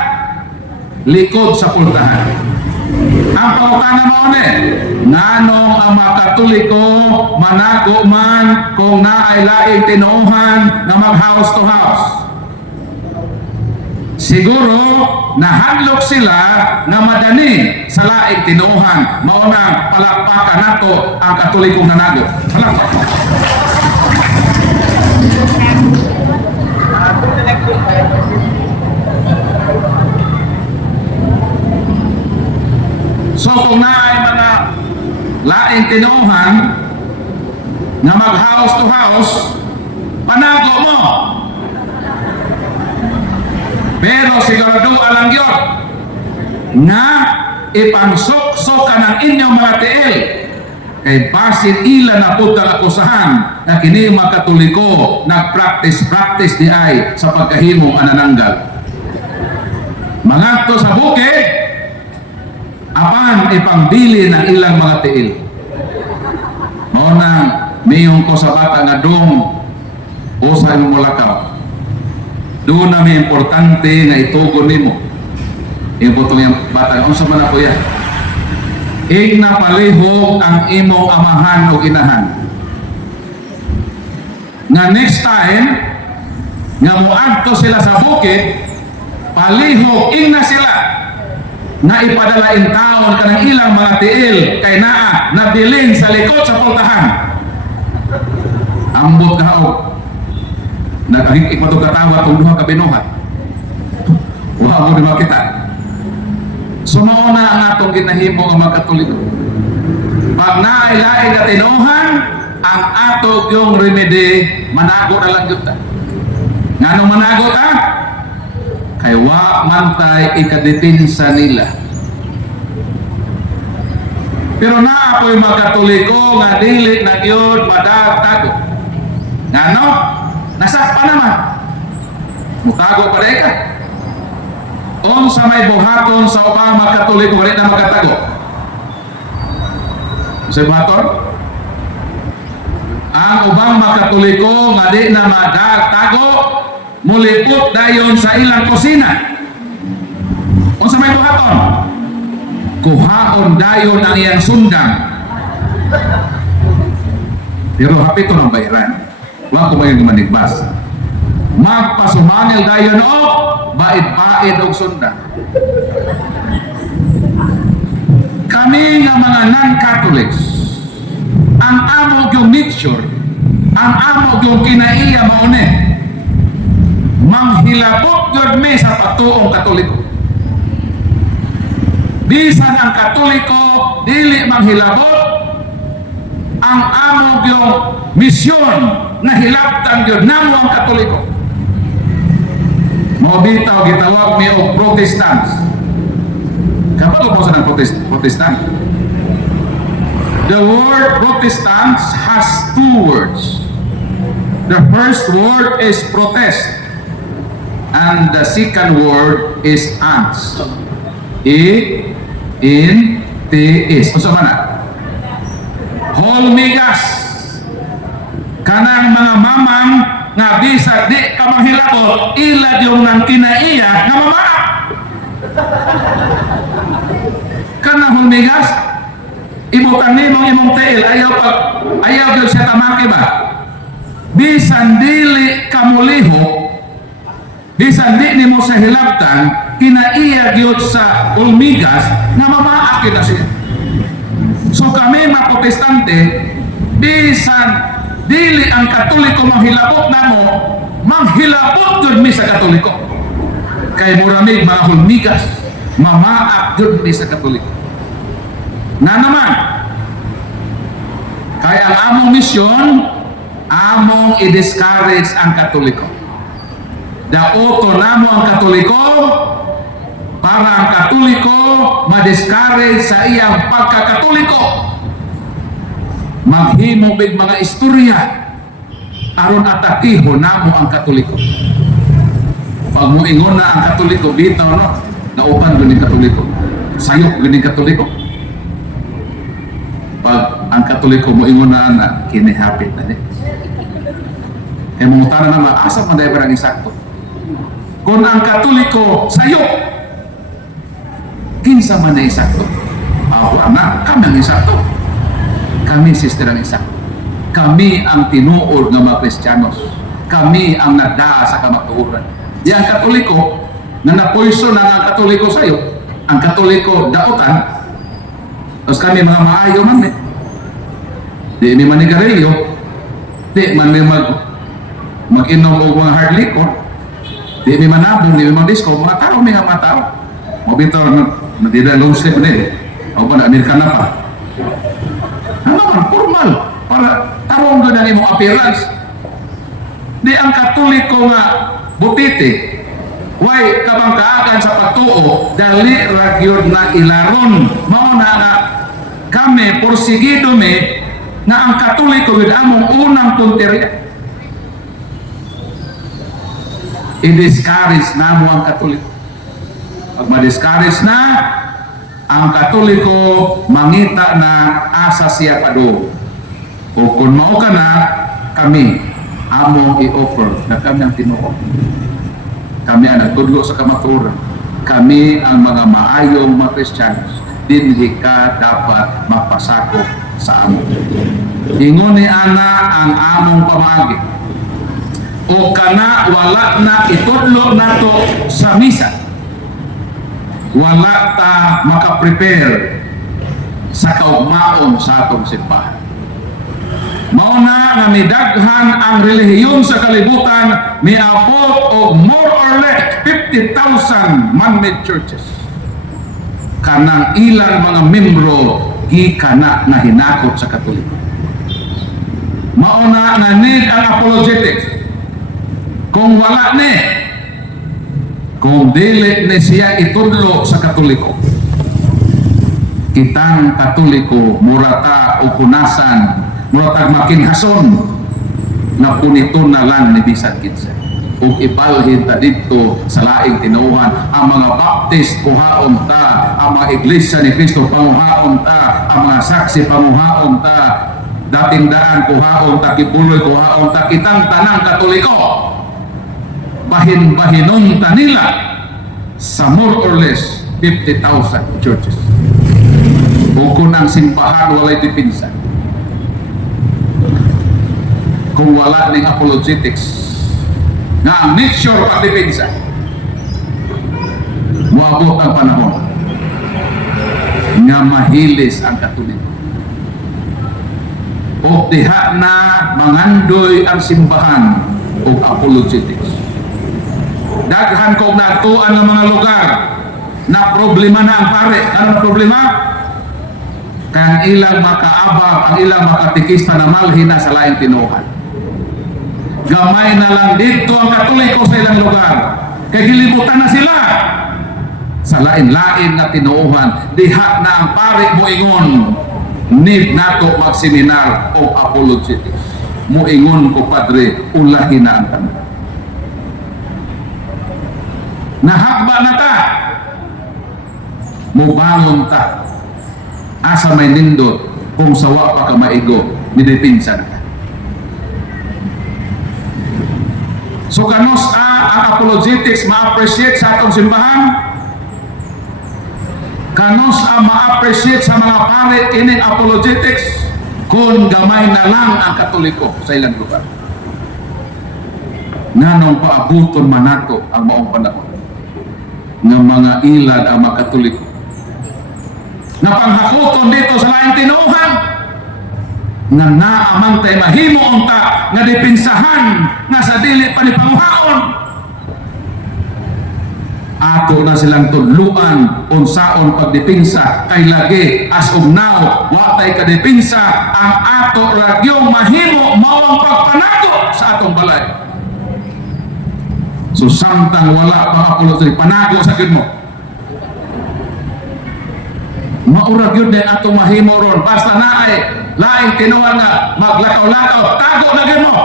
likod sa pultahan. Ang pangutana mo ni, nanong ang mga Katoliko manago man kung naay laing tinuohan na mag house to house? Siguro nahadlok sila na madani sa laing tinuohan. Maunang palakpakan nato ang Katolikong nanago. Palakpakan. So kung naay mga laing laing tinuhan nga mag house to house, panago mo. Pero sigurado alang yun nga ipangsok-sok ka ng inyong mga tiil kay basin ila na putang akusahan na kini mga Katoliko nagpractice di ay sa pagkahimong anananggal. Mangadto sa bukid apan ipangbili ng ilang mga tiil. Mao nang miyong ko sa bata nga dong o sa imong mulakaw. Doon na may importante nga itugon nimo. Yung putong yung bata, unsa man ako yan? Igna palihog ang imong amahan o inahan. Nga next time, nga muadto sila sa bukid, palihog, igna sila nga ipadalain taon ka ng ilang mga tiil kay naa nabilin sa likod sa pultahan. Ambot ka o nagiging matugatawa kung duha ka binuhat. Wa mo di makita. Sumauna ang atong ginahimo ang mga Katoliko. Pag naay-laing na tinuhan, ang atong yung remedy, manago na lang yun ta. Nga nung manago ta? Kay wa mantay ikadepensa nila. Pero na ako yung mga Katoliko nga dili na yun madagtago. Nga no? Nasakpa naman. Mutago pa rin ka. O sa may buhaton sa ubang mga Katoliko rin na magkatago. Sa buhaton? Ang ubang mga Katoliko nga di na madagtago mulipot dayon sa ilang kusina. O sa may buhaton? Kuhaon dayon ang iyang sundan. Pero hapit ko ng bayaran. Wala ko mayroong manigbas. Magpasumangil dayon o bait-bait og sundan. Kami nga mga non-Catholics, ang amog yung nature, ang amog yung kinaiya maune, manghilabot yun may sa patuong Katoliko. Bisan ang Katoliko, dili manghilabot, ang amog yung misyon na hilabtan yun namo ang Katoliko. Mobitaw gitawag mi og Protestants. Kapag po sa ng Protestant? The word Protestants has two words. The first word is protest, and the second word is ants. E-N-T-S. O sa mana? Holmigas. Kanang mga mamang nga bisag di ka manghilabot ilad yung nang kinaiya nga mamaak. Kanang hulmigas ibutan nimong imong tail ayaw yun siya tamaki ba? Bisan dili kamuliho, bisan di nimo sa hilabtan kinaiya yun sa hulmigas nga mamaak na siya. So kami mga Protestante bisan dili ang Katoliko manghilabot namo, manghilabot yun mi sa Katoliko. Kay muramig mga hulmigas, mamaak yun mi sa Katoliko. Na naman, kay ang among misyon, among i-discourage ang Katoliko. Dauto namo ang Katoliko para ang Katoliko ma-discourage sa iyang pagkakatoliko. Maghimo big mga istorya aron atakiho namo ang Katoliko. Pag moingon na ang Katoliko bitaw no, naupan gani Katoliko, sayop gani Katoliko. Pag ang Katoliko moingon na kinihapit na di. Kaya mungutana na asa man dayon ang isakto. Kung ang Katoliko sayop, kinsa man na isakto? Awa na kami ang isakto. Kami sister ang isa. Kami ang tinuod ng mga Kristiyanos. Kami ang nada sa kamatuoran. Di ang Katoliko, na napoyso na ang Katoliko sa'yo, ang Katoliko daotan, tapos kami mga maayo man eh. Di mi manigarilyo, di man mi mag-inom o mga hard liquor, di mi manabong, di mi mag-disco, mga tao, may mga tao. Mabito, nadida long sleep na eh. O pa na, Amerikana pa. Ha? naman, formal. Para tarong doon ang imong appearance. Di ang Katoliko nga butiti, way kabang kaagan sa pagtuo, dali ragyod na ilaron. Mao na nga kami, porsigido mi, na ang Katoliko yun among unang punteriya. I-discourage na mo ang Katoliko. Pag ma-discourage na, ang Katoliko mangita na asa siya pa doon. O kung mao ka na, kami among i-offer na kami ang tinuo. Kami ang nagtudlo sa kamaturan. Kami ang mga maayong mga Kristiyanos. Dinhi ka dapat mapasakop sa amon. Ingon ni ana ang among pamagi. O kana wala na itudlo nato sa misa. Wala ta makaprepare sa kaugmaon sa atong simbahan. Mao na nga midaghan ang relihiyon sa kalibutan, miabot og more or less 50,000 man-made churches. Kanang ilang mga membro gikana na hinakot sa Katoliko. Mao na nga need ang apologetics. Kung wala ni, kung dili ni siya itudlo sa Katoliko, kitang Katoliko murata o punasan, muratag makinhason na puniton na lang ni bisan kinsa. Ug ibalhin ta dito sa laing tinuohan ang mga Baptist kuhaon ta, ang mga Iglesia ni Cristo panguhaon ta, ang mga saksi panguhaon ta, dating daan kuhaon ta, kipuloy kuhaon ta, kitang tanang Katoliko bahin-bahinon ta nila sa more or less 50,000 churches. O kung ang simbahan walay dipinsa, kung wala ning apologetics na ang nature pagdipinsa, muabot ang panahon nga mahilis ang Katoliko. O diha na mangandoy ang simbahan o apologetics. Daghan kong natuan ng mga lugar na problema na ang pare. Ano ang problema? Kang ilang makaabang, ang ilang makatikista na malhin na sa laing tinuhan. Gamay na lang dito ang Katoliko sa ilang lugar. Kaya gilibutan na sila sa lain-lain na tinuuhan. Diha na ang pare mo ingon, need nato magseminar o apologetics. Muingon ko, Padre, ulahin na ang tanong. Nahakba na ta, mubangon ta, asa may nindot, kung sawa pa ka maigo, nidipinsa na ka. So kanos ang apologetics ma-appreciate sa atong simbahan? Kanos ang ma-appreciate sa mga pare ining apologetics kung gamay na lang ang Katoliko sa ilang lugar? Nganong paabuton manato ang maong panahon ng mga ilad ang mga Katoliko na panghakuton dito sa laing tinuuhan nga naamang tayo mahimo unta nga dipinsahan nga sa dili pa ni panguhaon. Ato na silang tudluan unsaon pagdipinsa kay lagi as of now wa tay kadipinsa ang ato ragyong mahimo mao ang pagpanago sa atong balay. So samtang wala pang apology, panago sa gid mo. Maurag yun din atong mahimo ron. Basta naay laing tinuan nga maglakaw-lakaw, tago na gid mo.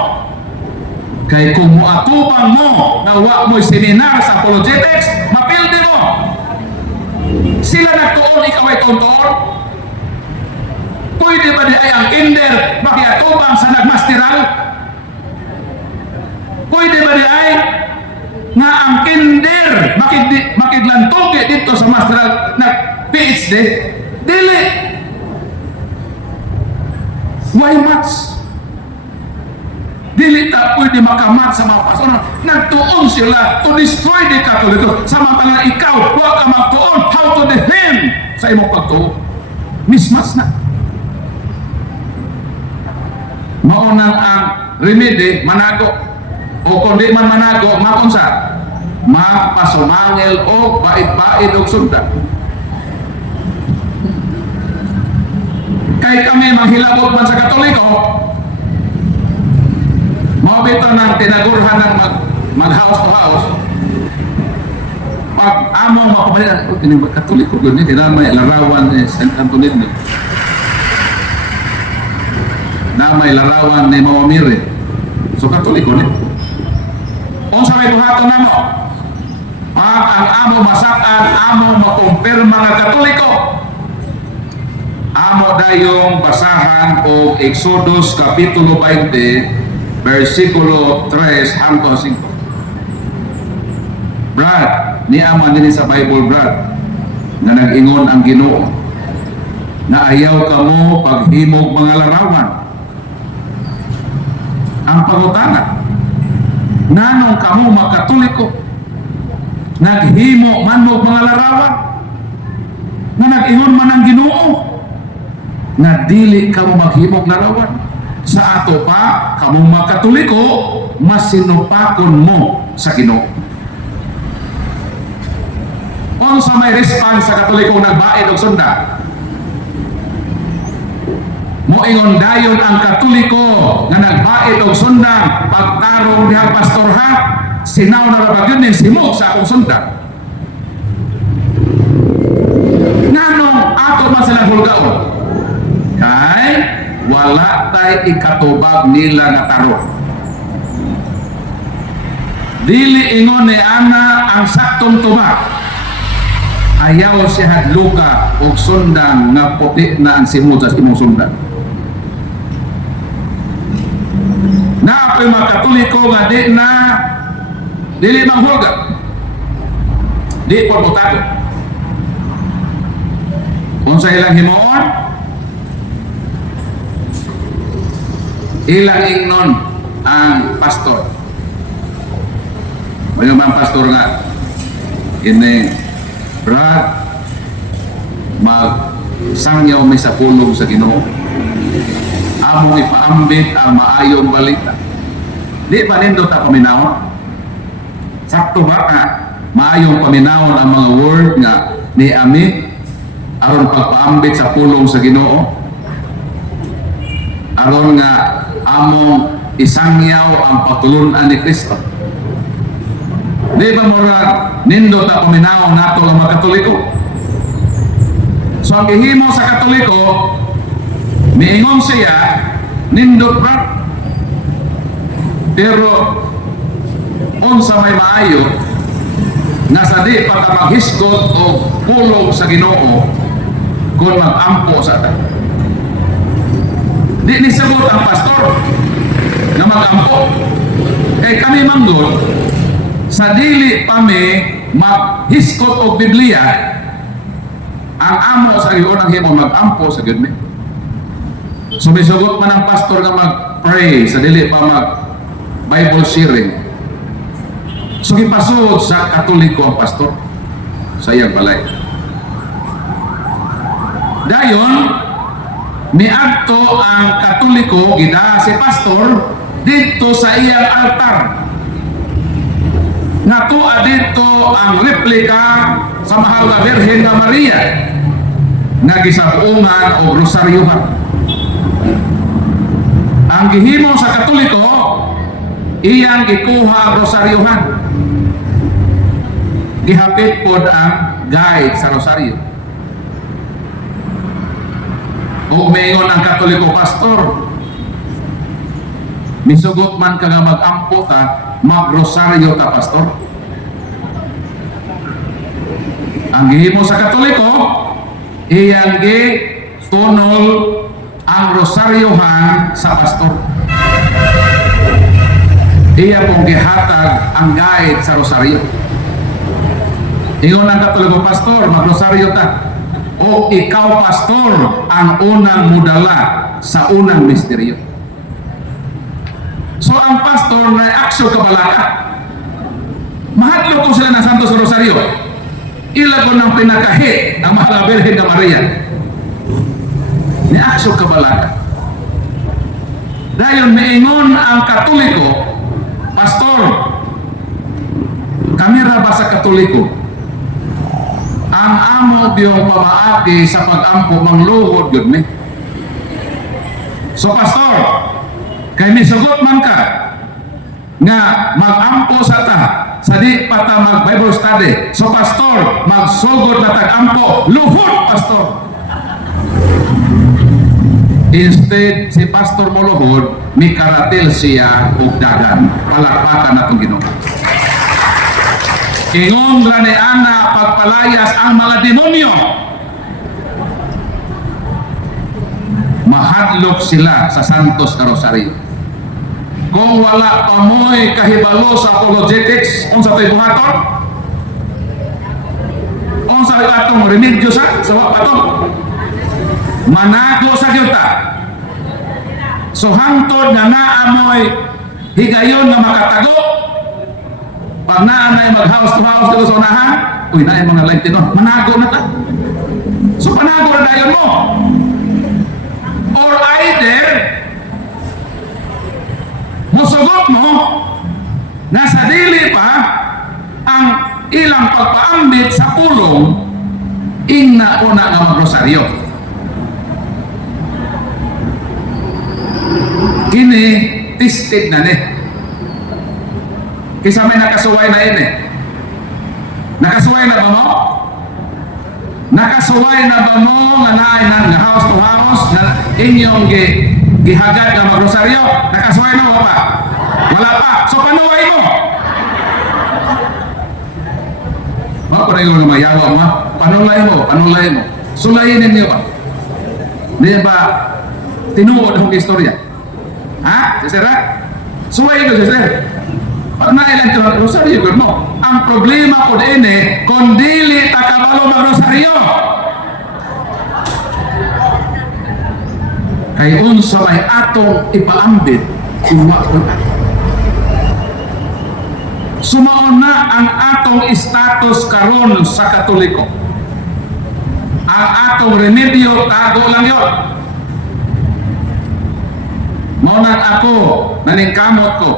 Kay kung muatubang mo na wa mo'y seminar sa apologetics, mapildi mo. Sila nagtuon, ikaw ay tuon. Pwede ba di ay ang kinder makiatubang sa nagmasteral? Pwede ba di ay nga ang kinder makidlantoge dito sa masteral na PhD? Dili. Why much? Dili ta pwede makamat sa mga pastor. Nagtuon sila to destroy the Katoliko. Samantala ikaw, huwag ka magtuon how to defend sa imong pagtuon. Mismas na. Maunang ang remedy, manago. O kung di man manago, makunsa? Mapasumangil o bait-bait o sundan. Kay kami manghilabot man sa Katoliko, mabito ng tinagurhan ng mag-house to house. Pag amo makabalita, oh, tinibag Katoliko, yun eh, may larawan ni St. Antonino. Na may larawan ni Mama Mire. So Katoliko ni. Kung sa may buhaton na mo, pag ang amo masakan, amo makumpirma nga Katoliko, amo dayong basahan o Exodus Kapitulo 20, versikulo 3 hangtod 5. Brad, ni ama din sa Bible, Brad, na nag-ingon ang Ginoo na ayaw kamo paghimog mga larawan. Ang pangutana, nanong kamo makatoliko naghimo man mo mga larawan na nag-ingon man ang Ginoo na dili kamo maghimog larawan. Sa ato pa kamo makatoliko masinupakon mo sa Ginoo. Kung sa may response sa Katoliko nagbaid og sunda, moingon dayon ang Katoliko nga nagbaid og sunda pagtarong dihang pastorha, sinaw na rabagyon nin simog sa akong sunda. Nganong ato man sila hulgaon? Kay wala tay ikatubag nila nga tarong. Dili ingon ni ana ang saktong tubag. Ayaw siya hadluka o sundang nga puti na ang simod sa imong sundan. Na ako'y mga Katoliko nga dili manghulga, di po butago. Kung sa ilang himuon, ilang ingnon ang pastor. May mga pastor nga ini Brad, magsangyaw may sa pulong sa Ginoo. Among ipaambit ang maayong balita. Di pa nindot ang paminawon. Sakto ba ka? Maayong paminawon ang mga word nga ni Ami aron pagpaambit sa pulong sa Ginoo. Aron nga among isangyaw ang patulunan ni Kristo. Di ba mura nindot ang paminawon nato ang mga Katoliko? So ang gihimo sa Katoliko, miingon siya, nindot ba? Pero kung sa may maayo, nasa di pa ka maghisgot o pulong sa Ginoo kung mag-ampo sa ata. Di nisabot ang pastor na mag-ampo. Kay kami manggod, sa dili pa mi maghiskot og Biblia, ang amo sa iyon ang himo mag-ampo sa Gud mi. So misugot man ang pastor nga mag-pray sa dili pa mag-Bible sharing. So gipasud sa Katoliko ang pastor sa iyang balay. Dayon miadto ang Katoliko gida si pastor dito sa iyang altar. Natuwa dito ang replika sa mahal na Birhen na Maria na gisabuungan o rosaryuhan. Ang gihimo sa Katoliko, iyang gikuha ang rosaryuhan. Gihapit pod ang guide sa rosaryo. O umingon ang Katoliko pastor, misugot man ka nga mag-ampo ka, mag-rosaryo ka pastor. Ang gihimo sa Katoliko, iyang gitunol ang rosaryohan sa pastor. Iya pong gihatag ang guide sa rosaryo. Ingon ang Katoliko pastor, mag-rosaryo ka. O ikaw pastor ang unang mudala sa unang misteryo. So ang pastor na aksyon kabalaka, mahadlo ko sila ng Santos Rosario, ilagon ng pinakahit ang mahal na Birhen na Maria ni aksyon kabalaka. Dayon miingon ang Katoliko pastor, kami ra ba sa Katoliko ang amo biyong pamaagi sa pag-ampo mangluhod yun mi. So pastor, kay misugot man ka nga mag-ampo sa ta sa di pa ta mag Bible study. So pastor, magsugod na tag-ampo, luhod pastor. Instead, si pastor mo luhod, may karatil siya ug dagan. Palakpakan na itong Ginoo. Ingon gani ana pagpalayas ang mga demonyo. Mahadlok sila sa Santos Carosaryo. Kung wala pa mo'y kahibalo sa apologetics, unsa to'y buhaton? Unsa atong remedyo sa wapaton? Manago sa yuta. So hangtod na naamoy higayon nga makatago. Pag naanay mag house to house dito sa unahan, uy na yung mga light dito, manago na ta. So panago na dayon mo. Or either musugot mo nasa dili pa ang ilang pagpaambit sa pulong ing nauna nga magrosaryo. Kini tested na ni. Kisa may nakasuway na ini. Nakasuway na ba mo? Nakasuway na ba mo nga naay nga house to house na inyong gihagad nga magrosaryo? Nakasuway na ba pa? Wala pa. So panuway mo. Mga ko na yung mayawa mo. Panulay mo. Sulayin ninyo ba? Hindi ba tinuod ang istorya? Ha? Sister ha? Sulayin ko sister. Pag nailan ito ang rosaryo ko mo. Ang problema ko din kung dili takabalo mag-rosaryo. Kay unsa may atong ipaambit kuwa ko ato. Sumaon na ang atong status karon sa Katoliko. Ang atong remedyo tago lang yun. Maunang ako, naningkamot ko,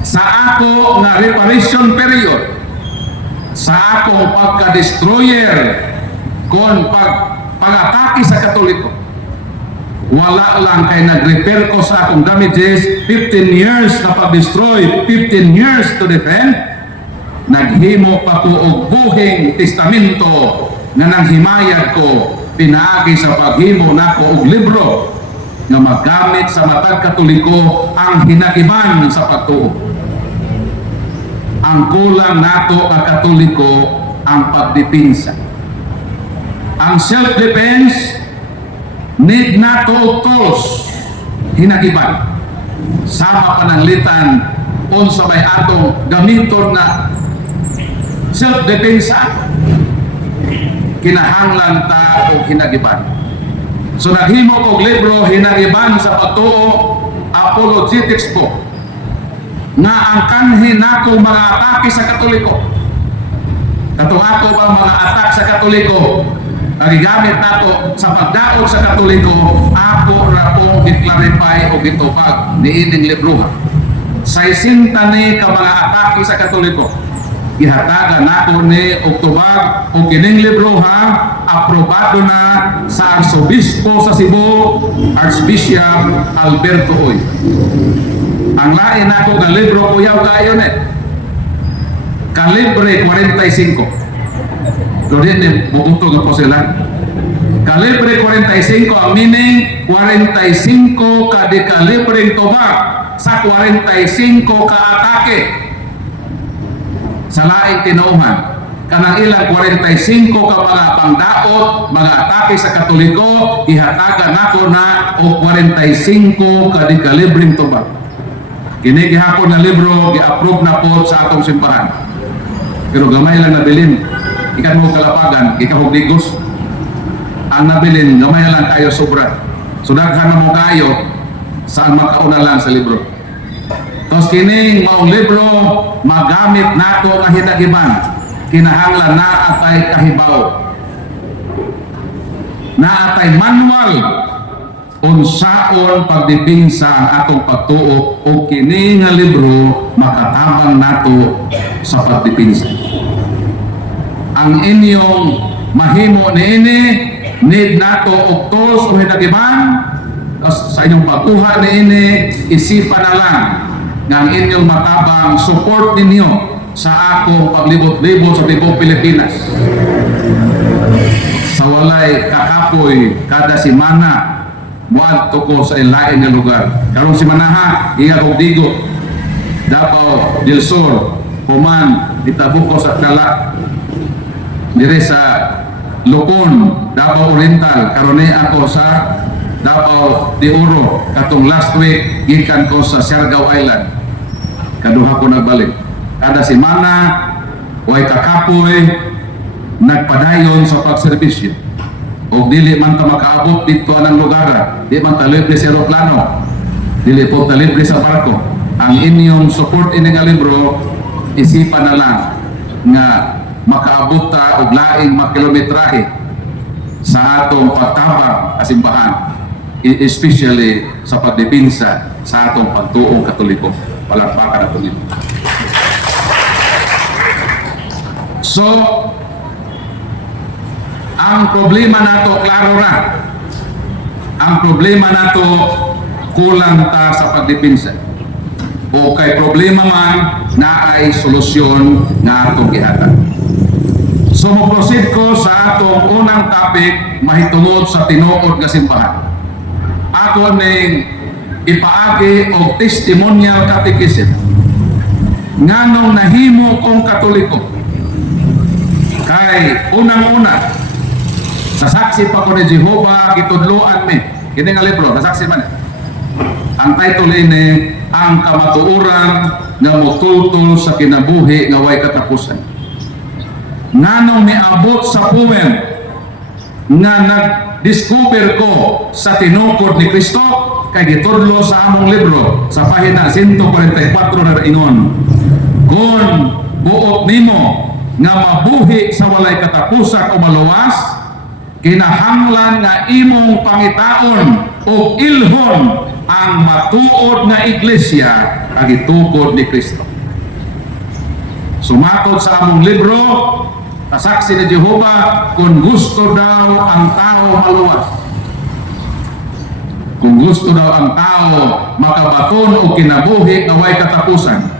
sa ako nga reparation period, sa akong pagka-destroyer kung pag-atake sa Katoliko, wala lang kay nag-repair ko sa akong damages, 15 years na pag-destroy, 15 years to defend, naghimo pa ko og buhing testamento nga nanghimayad ko, pinaagi sa paghimo nako og libro nga magamit sa matag Katoliko ang hinagiban sa pagtuo. Ang kulang nato ang Katoliko ang pagdepensa. Ang self-defense need nato og tools hinagiban. Sama pananglitan unsa may atong gamiton na self-defensa. Kinahanglan ta og hinagiban. So naghimo og libro hinagiban sa pagtuo, apologetics po, nga ang kanhi nako mga atake sa Katoliko. Katong ato bang mga atak sa Katoliko, nagigamit nato sa pagdaog sa Katoliko, ako ra pong giklarify o gitupag niining libro. Sa isinta ni ka mga atake sa Katoliko, gihatagan nato ni og tubag o kining libro aprobado na sa Arsobispo sa Cebu, Archbishop Alberto Oy. Ang lain ako nga libro kuyaw kayo Kalibre 45. Doon din bubuto nga po sila. Kalibre 45 ang meaning 45 ka di kalibreng tubag sa 45 ka atake. Sa laing tinuuhan kanang ilang 45 ka mga pangdaot, mga atake sa Katoliko, ihatagan nako na o 45 ka di kalibreng tubag. Kini gihapon na libro gi-approve na po sa atong simbahan. Pero gamay lang nabilin. Ikan mo kalapagan, ikahog digos. Ang nabilin, gamay lang kayo sobra. So daghan mo kayo sa makauna lang sa libro. Tapos kining maong libro magamit nato nga hinagiban. Kinahanglan na atay kahibaw. Na atay manual unsaon pagdepensa ang atong pagtuo o kini nga libro makatabang nato sa pagdepensa. Ang inyong mahimo niini need nato og tools o hinagiban sa inyong pagkuha ni ini, isipan na lang nga ang inyong matabang support ninyo sa akong paglibot-libot sa tibok Pilipinas. Sa walay kakapoy kada semana, muadto ko sa ilain nga lugar. Karong semana iya kog digo Davao del Sur, Human, itabok ko sa Tala, dire sa Lukon, Davao Oriental, karone ako sa Davao de Oro. Katong last week, gikan ko sa Siargao Island. Kaduha ko nagbalik. Kada semana, way kakapoy, nagpadayon sa pagserbisyo. O dili man ta makaabot dito anang lugar, di man ta libre sa aeroplano, dili po ta libre sa barko. Ang inyong support ini nga libro, isipan na lang nga makaabot ta og laing makilometrahe sa atong pagtabang kasimbahan, especially sa pagdepensa sa atong pagtuong Katoliko. Palakpakan nato nito. So, ang problema nato klaro na. Ang problema nato kulang ta sa pagdepensa. O kay problema man na ay solusyon nga atong gihatag. So mo-proceed ko sa atong unang topic mahitungod sa tinuod nga simbahan. Ako ning ipaagi og testimonial catechism nganong nahimo kong Katoliko. Kay unang-una sa saksi pa ko ni Jehovah gitudloan mi kini nga libro saksi man. Ang title ini ang kamatuoran nga motutol sa kinabuhi nga way katapusan. Nganong miabot sa poem nga nag-discover ko sa tinukod ni Kristo kay gitudlo sa among libro sa pahina 144 na ingon, kung buot nimo nga mabuhi sa walay katapusan o maluwas, kinahanglan nga imong pangitaon o ilhon ang matuod na iglesia kag itukod ni Kristo. Sumatod sa among libro, kasaksi ni Jehovah, kung gusto daw ang tao maluwas, kung gusto daw ang tao makabaton o kinabuhi nga way katapusan,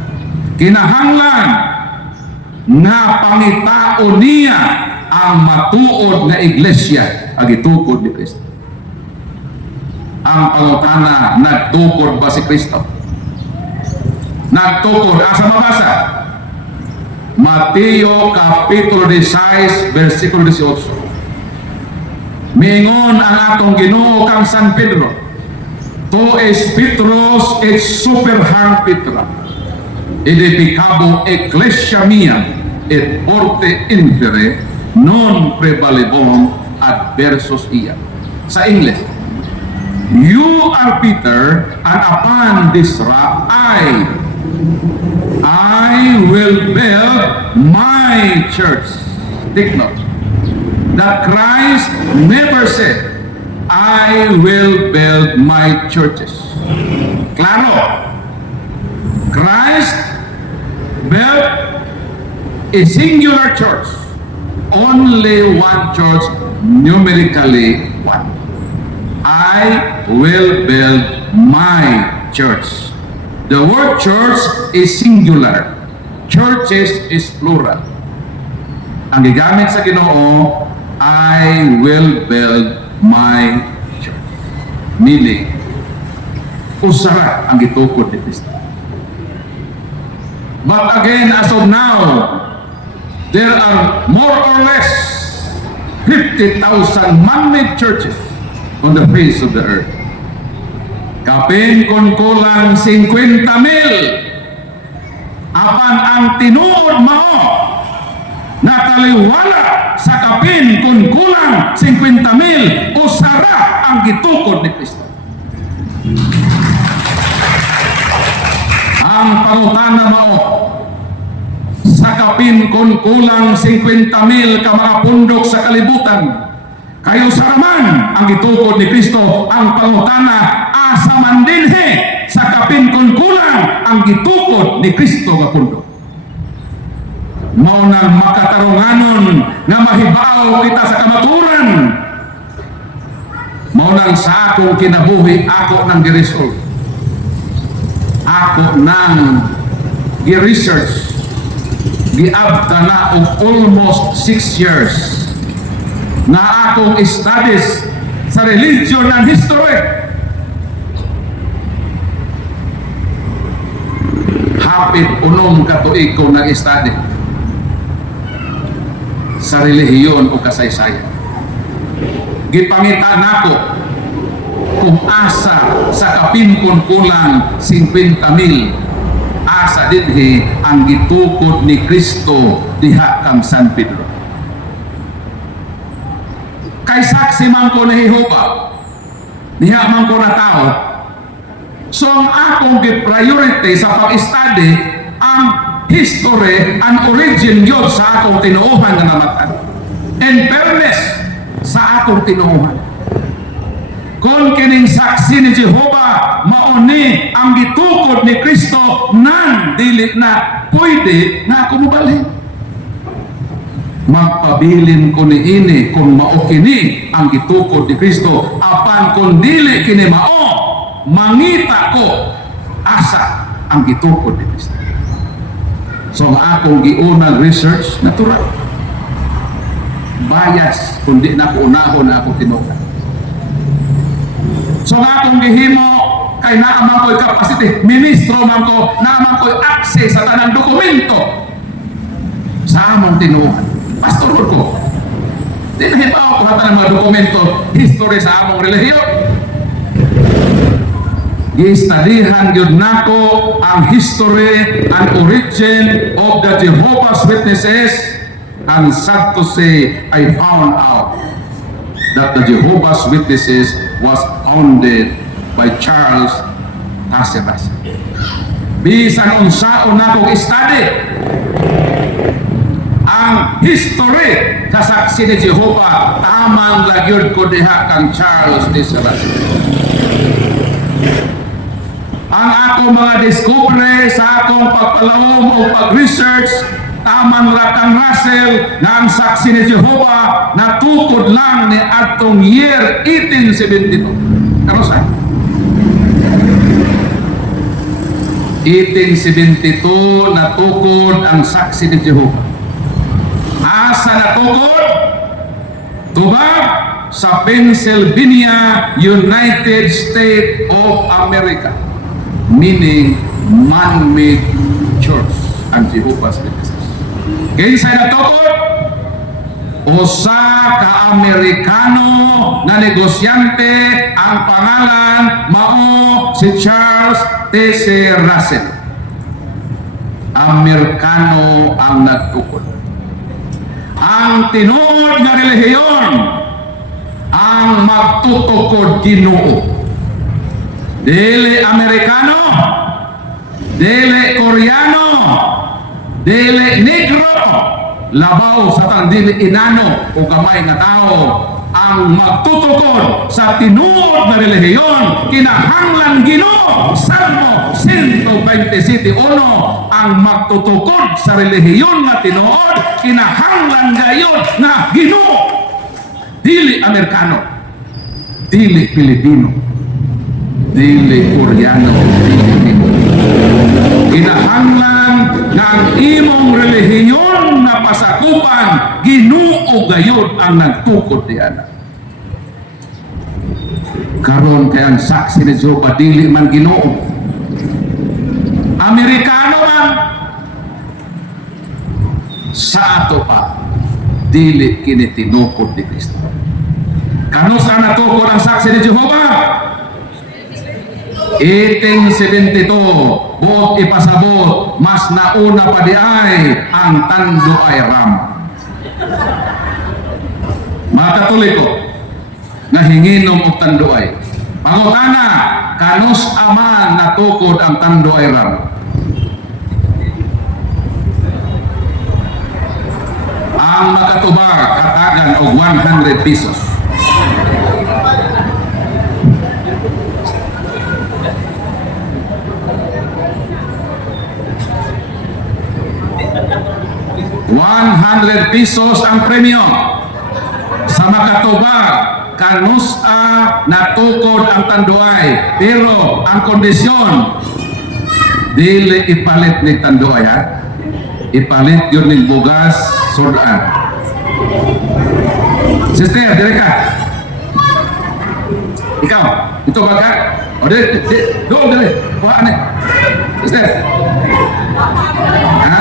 kinahanglan nga pangitaon niya ang matuod na iglesia ag itukod ni Kristo. Ang pangutana, nagtukod ba si Kristo? Nagtukod, asa mabasa? Mateo Kapitulo 16 versikulo 18. Mingon ang atong Ginoo kang San Pedro, to es Petros et superhang Petra, edificabo ecclesia mia et porte infere non prevalebon adversus ia. Sa English, you are Peter, and upon this rock I will build my church. Take note that Christ never said, I will build my churches. Claro, Christ built a singular church. Only one church, numerically one. I will build my church. The word church is singular. Churches is plural. Ang gigamit sa Ginoo, I will build my church. Meaning, usara ang gitukod ni Kristo. But again, as of now, there are more or less 50,000 man-made churches on the face of the earth. Kapin kung kulang 50,000 apan ang tinuod mao nataliwala sa kapin kung kulang 50,000 usara ang gitukod ni Kristo. Ang pangutana mao sa kapin kung kulang 50,000 ka mga pundok sa kalibutan, kayo saraman ang gitukod ni Kristo. Ang pangutana, asa man dinhi sa kapin kung kulang ang gitukod ni Kristo nga pundok. Mao nang makatarunganon nga mahibaw kita sa kamaturan. Mao nang sa akong kinabuhi, ako nang gi-resolve. Ako nang gi-research. Giabta na og almost 6 years na akong studies sa religion and history. Hapit 6 ka tuig ko nag-study sa relihiyon o kasaysayan. Gipangita nako kung asa sa kapimpon kulang 50,000 asa dinhi ang gitukod ni Kristo diha kang San Pedro. Kay saksi man ko ni Jehova, diha man ko na tao. So ang akong gi-priority sa pag-study ang history and origin yun sa akong tinuuhan nga namatan. In fairness sa akong tinuuhan. Kung kining saksi ni Jehova mauni ang gitukod ni Kristo nan dili na pwede na ako mubalhin. Magpabilin ko ni ini kung mao kini ang gitukod ni Kristo, apan kung dili kini mao, mangita ko asa ang gitukod ni Kristo. So ang akong giunang research natural. Bias kundi na ko unahon na ako tinukan. So ang akong gihimo kay naaman ko'y capacity, ministro man ko, naaman ko'y access sa tanang dokumento sa among tinukan. Pastor ko. Di nahibaw ko hata ng mga dokumento, history sa among relihiyon. Gistudihan yun nako ang history and origin of the Jehovah's Witnesses, and sad to say, I found out that the Jehovah's Witnesses was founded by Charles Tassiras. Bisan unsaon nako study ang history sa saksi ni Jehovah, tamang lagyod ko diha kang Charles Tassiras. Ang akong mga discovery sa akong pagpalawom o pag-research, tamang kang Russell na ang saksi ni Jehovah natukod lang ni atong year 1872. Ano sa? 1872 natukod ang saksi ni Jehovah. Asa natukod? Tubag sa Pennsylvania, United States of America. Meaning man-made church ang Jehovah's Witnesses. Kinsay natukod? Usa ka Amerikano na negosyante, ang pangalan mao si Charles T.C. Russell. Amerikano ang nagtukod. Ang tinuod nga relihiyon ang magtutukod Ginoo. Dili Amerikano, dili Koreano, dili Negro, labaw sa tang dili inano o gamay nga tao ang magtutukod sa tinuod na relihiyon, kinahanglan Ginoo. Salmo 127:1, ang magtutukod sa relihiyon nga tinuod, kinahanglan gayon nga Ginoo. Dili Amerikano, dili Pilipino, dili Koreano, dili Negro. Kinahanglan nga ang imong relihiyon na pasakupan, Ginoo gayon ang nagtukod diana. Karon kay ang saksi ni Jehovah dili man Ginoo, Amerikano man, sa ato pa dili kini tinukod ni Kristo. Kano sa natukod ang saksi ni Jehovah? 1872, buot ipasabot, mas nauna pa di ay ang Tando ay Ram. Mga Katoliko, nahinginom og Tando ay. Pangutana, kanus aman natukod ang Tando ay Ram? Ang makatubag katagan og 100 pesos. ₱100 ang premyo sa makatubag kanusa natukod ang tanduay, pero ang kondisyon dili ipalit ni tanduay, ha? Ipalit yun ng bugas sudan. Sister, dire ka. Ikaw, ito ba ka? O doon, dire. Kuha na. Sister. Ha?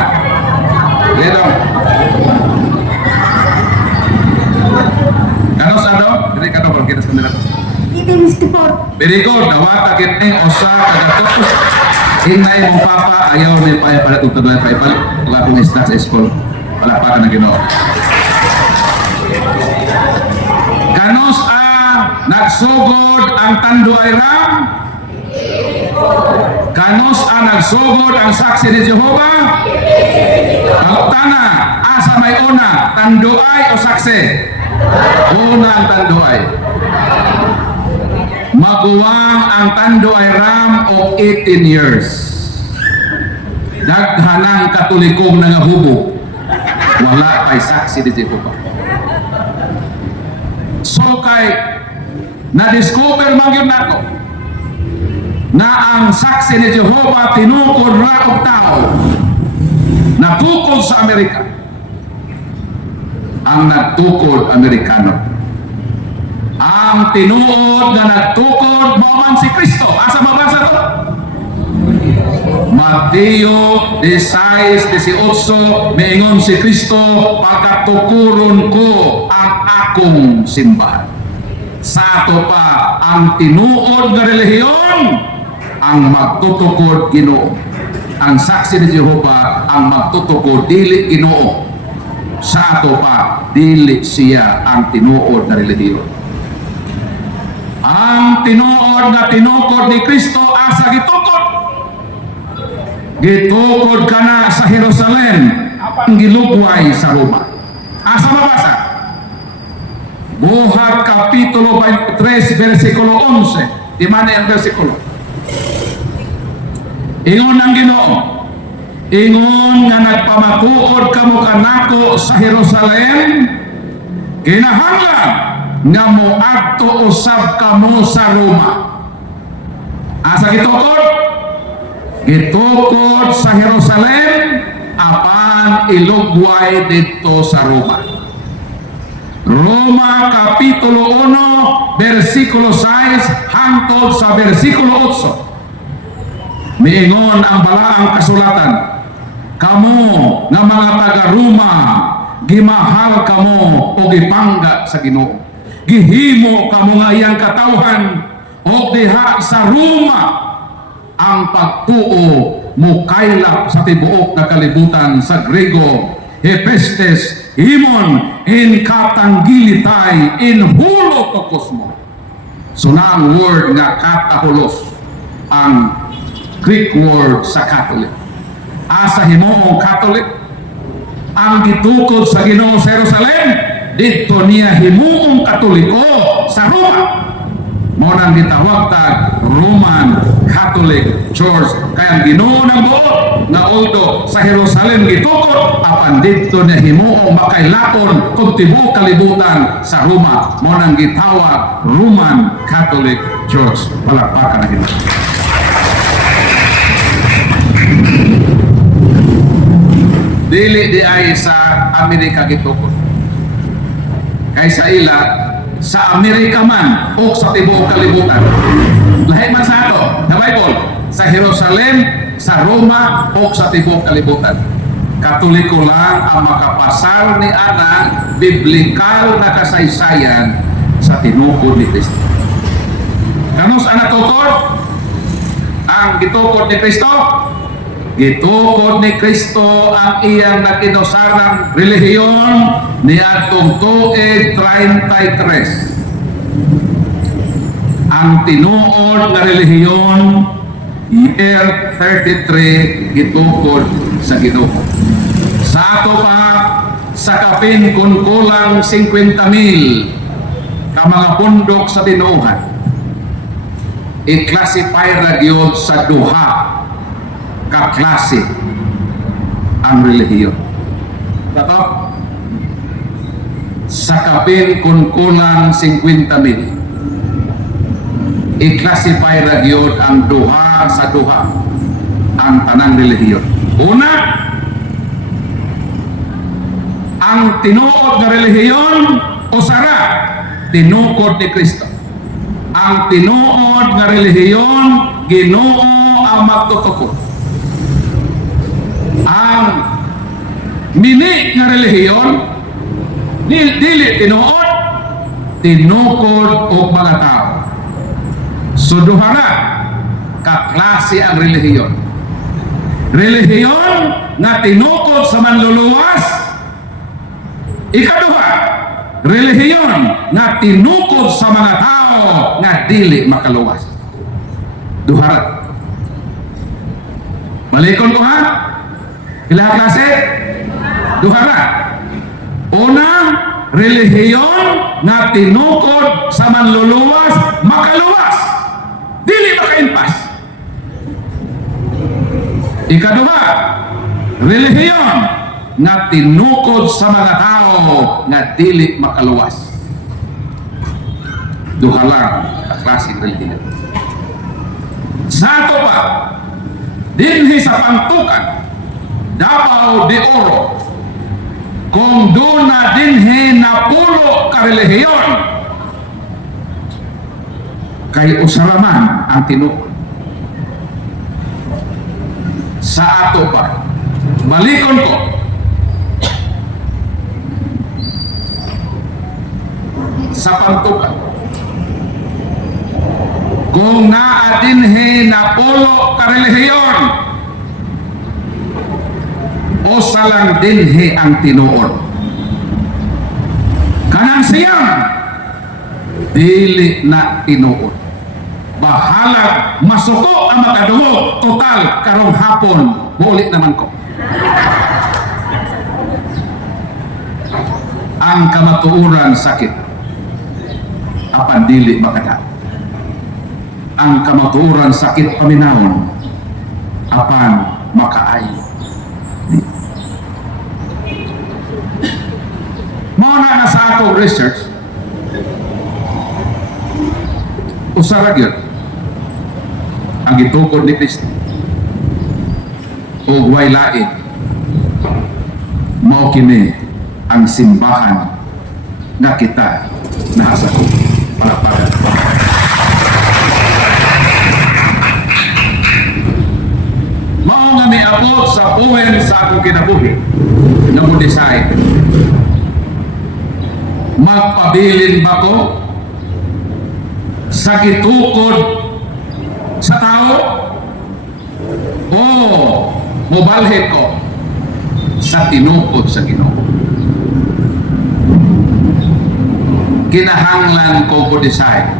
Dire doon. Kanos ano? Dire ka doon, kita sa kanila. Iti 54. Very good. Nawata kiting usa kagatos. Hinay mong papa, ayaw may paya-palit ug tadlay paya-palit. Wala akong isda sa school. Wala pa ka na Ginoo. Kanos nagsugod ang tanduay ram? Kanos nagsugod ang saksi ni Jehova? Kaltana, asa may una, tanduay o saksi? Una ang tanduay. Maguwang ang tanduay ram o 18 years. Daghanang katolikong nangahubog. Wala kay saksi ni Jehova. So kay na-discover man yun ako na ang saksi ni Jehova tinukod ra og tao. Natukod sa Amerika. Ang nagtukod Amerikano. Ang tinuod na nagtukod mo man si Kristo. Asa mabasa to? Mateo 16:18 miingon si Kristo, pagkatukuron ko ang akong simbahan. Sa ato pa ang tinuod nga relihiyon ang magtutukod Ginoo. Ang saksi ni Jehova ang magtutukod dili Ginoo. Sa ato pa dili siya ang tinuod na relihiyon. Ang tinuod na tinukod ni Kristo asa gitukod. Gitukod ka na sa Jerusalem, ang gilugway sa Roma. Asa mabasa? Buhat Kapitulo 23, versikulo 11. Di mana yung versikulo? Ingon ang Ginoo. Ingon nga nagpamatuod kamo kanako sa Jerusalem, kinahanglan nga moadto usab kamo sa Roma. Asa gitukod? Gitukod sa Jerusalem apan ilugway dito sa Roma. Roma Kapitulo 1 versikulo 6 hangtod sa versikulo 8. Miingon ang balaang kasulatan, kamo nga mga taga-Roma, gimahal kamo o gipangga sa Ginoo. Gihimo kamo nga iyang katawhan o diha sa Roma ang pagtuo mo kaylap sa tibuok na kalibutan sa Grego. Hepestes, himon, in katanggilitay, in hulo to kosmo. So na ang word nga katahulos, ang Greek word sa Catholic. Asa himoong Catholic, ang gitukod sa Ginoo sa Jerusalem, dito niya himuong Katoliko sa Roma. Mo nang gitawag tag Roman Catholic Church. Kaya ang Ginoo ng buot nga uldo sa Jerusalem gitukod, apan dito niya himuong makailapon kung tibuok kalibutan sa Roma. Mo nang gitawag Roman Catholic Church. Palakpakan na Ginoo. Dili di ay sa Amerika gitukod. Kaysa ila sa Amerika man o sa tibuok kalibutan. Lahi man sa ato, na Bible, sa Jerusalem, sa Roma o sa tibuok kalibutan. Katoliko lang ang makapasar ni ana biblikal na kasaysayan sa tinukod ni Kristo. Kanus ana tukod? Ang gitukod ni Kristo? Gitukod ni Kristo ang iyang nakinusarang relihiyon ni atong tuig 33. Ang tinuod na relihiyon year 33 gitukod sa Ginoo. Sa ato pa sa kapin kun kulang 50,000 ka mga pundok sa tinuohan. I-classify ra gyud sa duha kaklase ang relihiyon. Dato? sa kapin kung kulang 50,000. I-classify ra gyud ang duha sa duha ang tanang relihiyon. Una, ang tinuod na relihiyon o sara tinukod ni Kristo. Ang tinuod na relihiyon Ginoo ang magtutukod. Ang mini nga relihiyon dili tinuod, tinukod og mga tao. So duha na kaklase ang relihiyon. Relihiyon na tinukod sa manluluwas. Ikaduha, relihiyon na tinukod sa mga tao nga dili makaluwas. Duha na. Balikon ko ha. Ilang klase? Duha na. Una, relihiyon na tinukod sa manluluwas, makaluwas. Dili makaimpas. Ikaduha, relihiyon na tinukod sa mga tao nga dili makaluwas. Duha lang ang klaseng relihiyon. Sa ato pa, dinhi sa Pantukan, Davao de Oro, kung doon na dinhi na pulo ka relihiyon, kay usaraman ang tinuod. Sa ato pa, balikon ko, sa Pantukan, kung naa dinhi na pulo ka relihiyon, o salang dinhi ang tinuod. Kanang siyang dili na tinuod. Bahalag masuko ang makadugo, total karong hapon buulit naman ko. Ang kamatuuran sakit, apan dili makadao. Ang kamatuuran sakit paminahon, apan makaayo. Muna na sa atong research, usara gyud ang gitukod ni Kristo o way lain, mao kini ang simbahan nga kita nasa ko palapagan. Mao nga miabot sa buhen sa akong kinabuhi nga mo decide, magpabilin ba ko sa gitukod sa tao o mobalhin ko sa tinukod sa Ginoo? Kinahanglan ko po decide.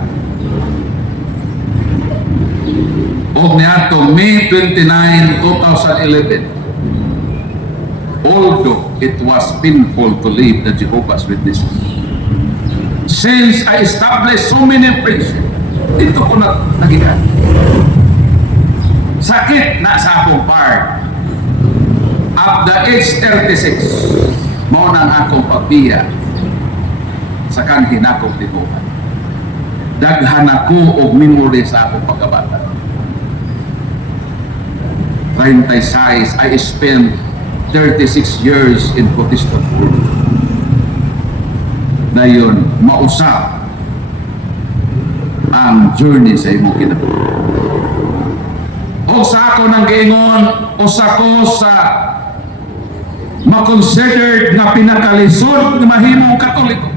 O niyato May 29, 2011, although it was painful to leave the Jehovah's Witnesses, since I established so many friendships, dito ko nagigan. Sakit na sa akong part. At the age 36, mao nang akong pagbiya sa kanhin akong tibuhan. Daghan ako og memory sa akong pagkabata. 36, I spent 36 years in Protestant world. Dayon, mausap ang journey sa imong kinabuhi. O sa ako nang giingon, o sa ko sa makonsidered na pinakalisod na mahimong Katoliko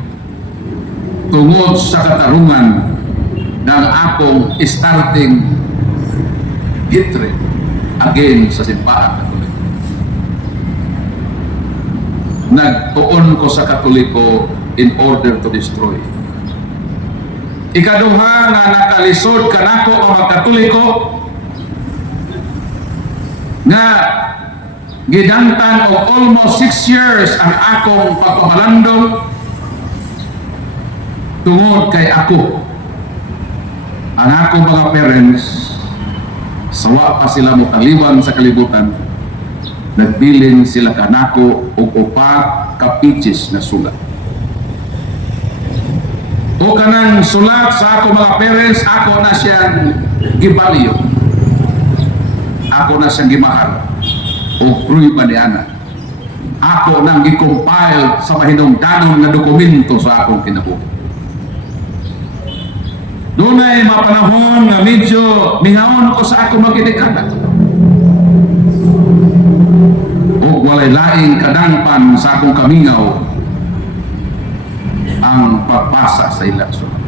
tungod sa katarungan ng akong starting hatred again sa simbahan Katoliko. Nagtuon ko sa Katoliko in order to destroy. Ikaduha nga nakalisod kanako ang mga Katoliko nga gidantan og almost 6 years ang akong pagpamalandong tungod kay ako. Ang akong mga parents, sawa pa sila mo kaliwan sa kalibutan, nagbilin sila kanako og upat ka pages na sulat. O kanang sulat sa ako mga parents, ako na siyang gibalyo. Ako na siyang gimahal. O pruiba ni Ana. Ako nang gi-compile sa mahinungdanon nga dokumento sa akong kinabuhi. Doon ay mga panahon na medyo mihawon ko sa ako magidikada. O walay laing kadangpan sa akong kamingaw ang pagpasa sa ilang sulat.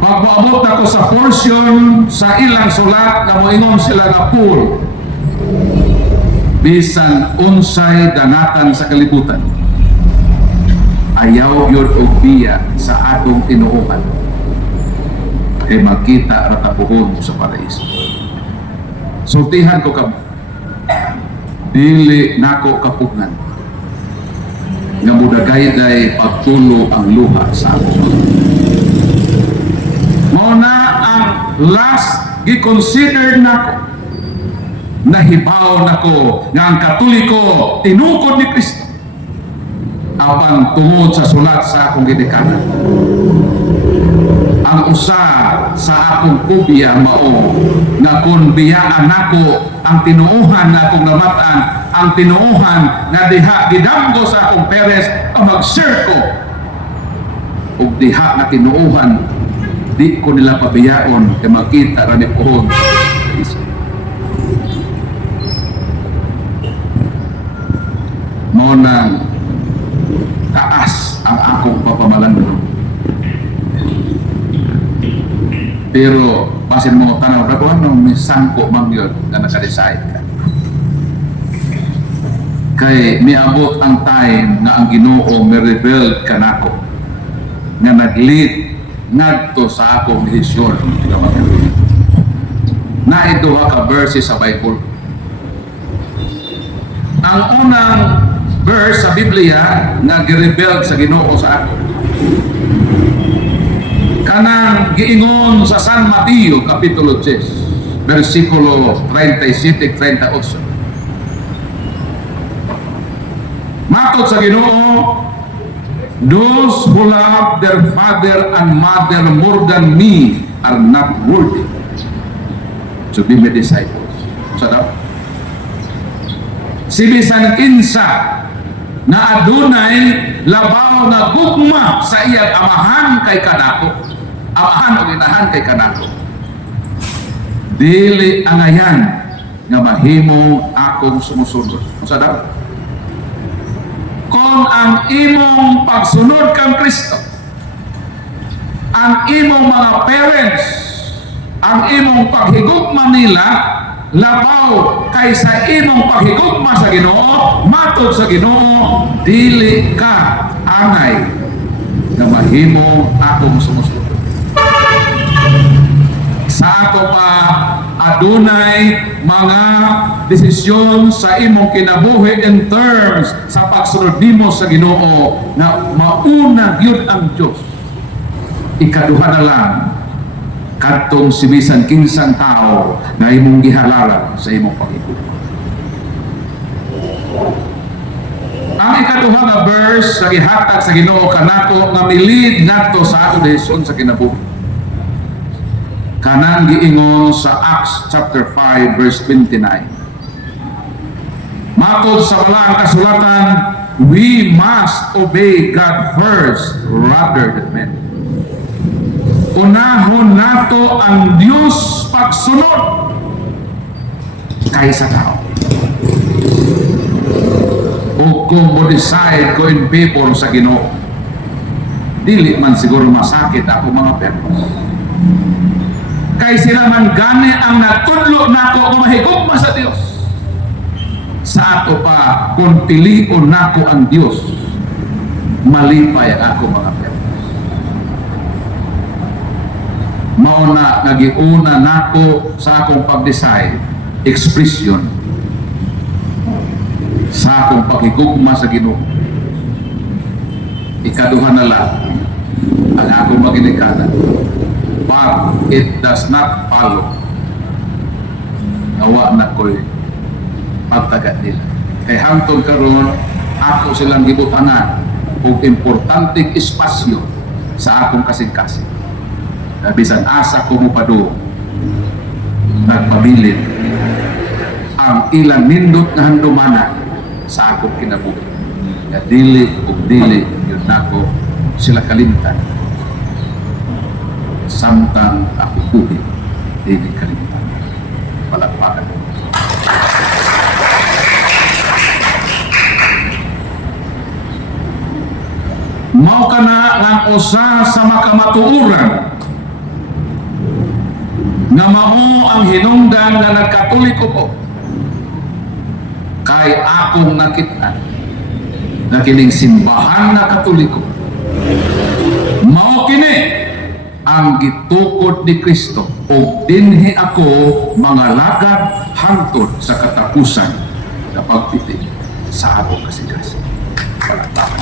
Pagpaabot ako sa portion sa ilang sulat na moingon sila na pool, bisan unsay danatan sa kalibutan, ayaw yun o biya sa atong tinuuhan kay makita ratapuhon sa paraiso. Sultihan ko ka, dili nako kapugnan nga mudagay-day pagtulo ang luha sa ako. Mao na ang last gi-consider nako, nahibaw nako nga ang Katoliko tinukod ni Kristo apan tungod sa sulat sa akong gidikanan. Ang usa sa akong kubya mao nga kung biyaan nako ang tinuuhan na akong namatan, ang tinuuhan nga diha gidamgo sa akong parents ang mag-share ko ug diha na tinuuhan di ko nila pabiyaon kay makita ra ni pohon. Mao nang taas ang akong papamalandong. Pero basin mo tanaw ra ko ano may sangko man yun na naka-decide ka. Kay miabot ang time nga ang Ginoo mi-reveal kanako nga nag-lead ngadto sa akong desisyon nga magatuloy. Na ito ka verses sa Bible. Ang unang verse sa Biblia nga gi-reveal sa Ginoo sa ako, kanang giingon sa San Mateo kapitulo 10 versikulo 37-38. Matod sa Ginoo, those who love their father and mother more than me are not worthy to be my disciples. So daw, si bisan kinsa na adunay labaw na gugma sa iyang amahan kay kanako, amahan o inahan kay kanako, dili angayan nga mahimo akong sumusunod. Sa daw, kung ang imong pagsunod kang Kristo, ang imong mga parents, ang imong paghigugma nila labaw kaysa imong paghigugma sa Ginoo, matod sa Ginoo, dili ka angay na mahimo akong sumusunod. Sa ato pa adunay mga desisyon sa imong kinabuhi in terms sa pagsunod nimo sa Ginoo na mauna gyud ang Dios. Ikaduha na lang kadtong si bisan kinsang tao na imong gihalalan sa imong pag-igugma. Ang ikaduha nga verse sa gihatag sa Ginoo kanako nga milid ngadto sa ato desisyon sa kinabuhi. Kanang giingon sa Acts chapter 5 verse 29. Matod sa wala kasulatan, we must obey God first rather than men. Unahon nato ang Dios pagsunod kaysa tao. O kung mo decide ko in favor sa Ginoo, dili man siguro masakit ako mga parents. Kay sila man gani ang natudlo nako kung mahigugma sa Dios. Sa ato pa kung pilion nako ang Dios, malipay ako mga parents. Mao na nagiuna nako sa akong pag-decide, expression sa akong paghigugma sa Ginoo. Ikaduha na lang ang akong maginikada. But it does not follow nawa na ko'y pagtagat nila. Kay hangtod karon ako silang gibutanan o importanteng espasyo sa akong kasing-kasing. Bisan asa ko mo pa do nagpabilin ang ilang nindot nga handumanan sa akong kinabuhi. Na dili yun nako sila kalimtan. Samtang ako buhi, dili kalimtan. Palagpakan. Mao ka na ang usa sa makamatuuran nga mao ang hinungdan na nagkatoliko ko kay akong nakita na kining simbahan na katoliko mao kini ang gitukod ni Kristo o dinhi ako mga lagad hangtod sa katapusan na pagpitig sa akong kasing-kasing. Palakpakan.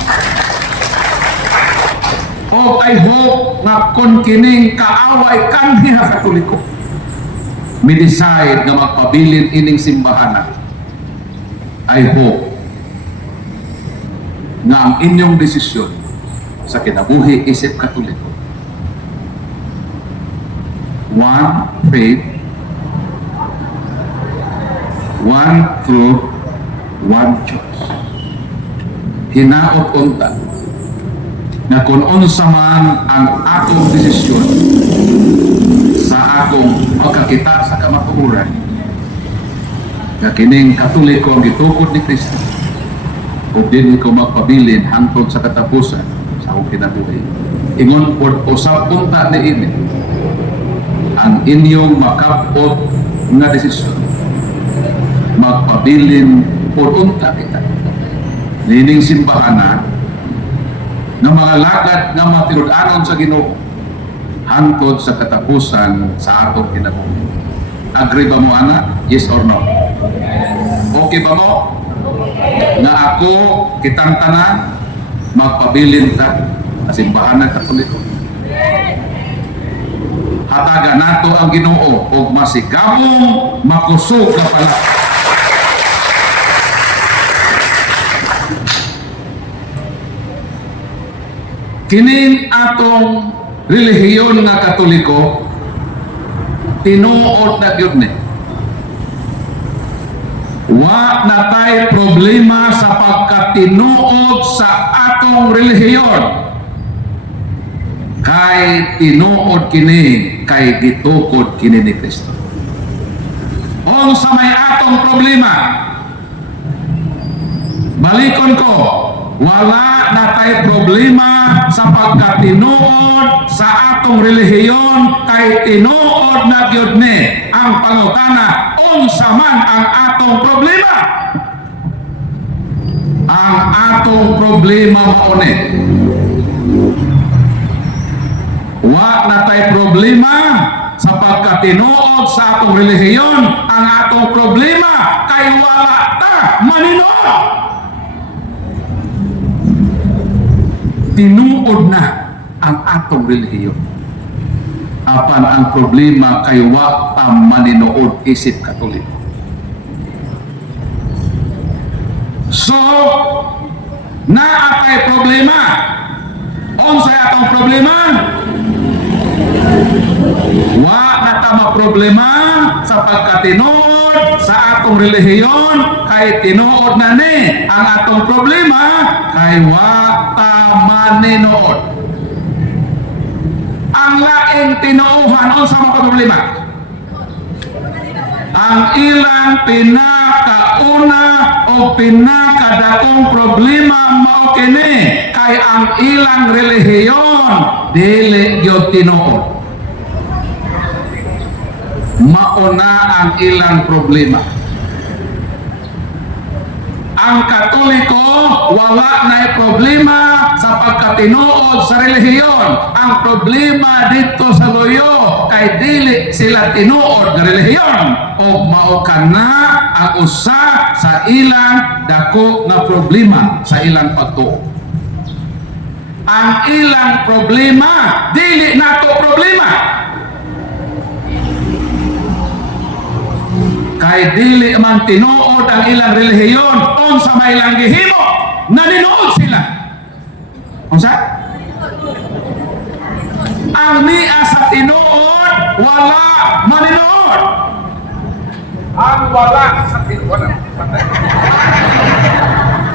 O I hope nga kung kining kaaway kanhi nga katoliko mi-decide nga magpabilin ining simbahan. I hope nga ang inyong desisyon sa kinabuhi isip katoliko, one faith, one truth, one choice. Hinaot unta na kung unsa man ang akong desisyon sa akong pagkakita sa kamatuoran nga kining katoliko ang gitukod ni Kristo o din ko magpabilin hangtod sa katapusan sa akong kinabuhi. Ingon por usap unta ni ini ang inyong makapot nga desisyon magpabilin por unta kita nining simbahan ng mga lagad nga matinud-anon sa Ginoo hangtod sa katapusan sa atong kinabuhi. Agree ba mo, ana? Yes or no? Okay ba mo? Na ako, kitang tanan, magpabilin ta sa simbahan ng Katoliko. Hataga nato ang Ginoo o masigabong makusog na pala. Kining atong relihiyon nga Katoliko tinuod na gyud ni. Wa na tay problema sa pagkatinuod sa atong relihiyon. Kay tinuod kini kay gitukod kini ni Kristo. Ong sa may atong problema, balikon ko, wala na tay problema sa pagkatinuod sa atong relihiyon kay tinuod na gyud ni ang pangutana unsa man ang atong problema. Ang atong problema mao ni wa na tay problema sa pagkatinuod sa atong relihiyon. Ang atong problema kay wala ta maninuod. Tinuod na ang atong relihiyon. Apan ang problema kay wa ta maninuod isip Katoliko. So, naatay problema. Unsay atong problema? Wa na ta problema sa pagkatinuod sa atong relihiyon kay tinuod na ni ang atong problema kay wa ta maninuod. Ang laing tinuuhan unsa man problema? Ang ilang pinakauna o pinakadakong problema mao kini kay ang ilang relihiyon dili gyud tinuod. Mauna ang ilang problema. Ang Katoliko wala na problema sa pagkatinuod sa relihiyon. Ang problema dito sa loyo kay dili sila tinuod nga relihiyon o mao kana ang usa sa ilang dako nga problema sa ilang pagtuo. Ang ilang problema dili nato problema. Kay dili man tinuod ang ilang relihiyon unsa may ilang gihimo, naninuod sila. Unsa? Ang niya sa tinuod wala maninuod. Ang wala sa tinuod.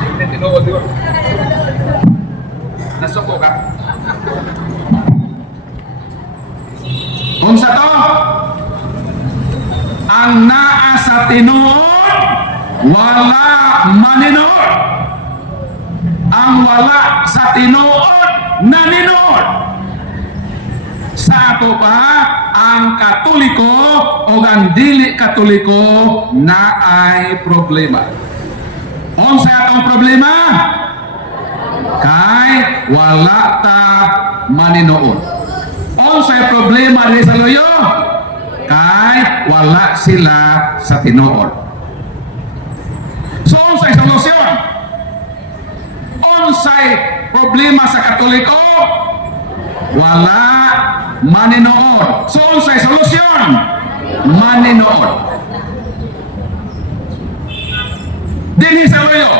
Hindi tinuod yun. Nasuko ka? Unsa to? Ang naa sa tinuod wala maninuod. Ang wala sa tinuod naninuod. Sa ato pa ang Katoliko o ang dili Katoliko na ay problema. Unsa atong problema? Kay wala ta maninuod. Unsay problema rin sa loyo? Kay wala sila sa tinuod. So unsay solusyon? Unsay problema sa Katoliko? Wala maninuod. So unsay solusyon? Maninuod. Dinhi sa loyo.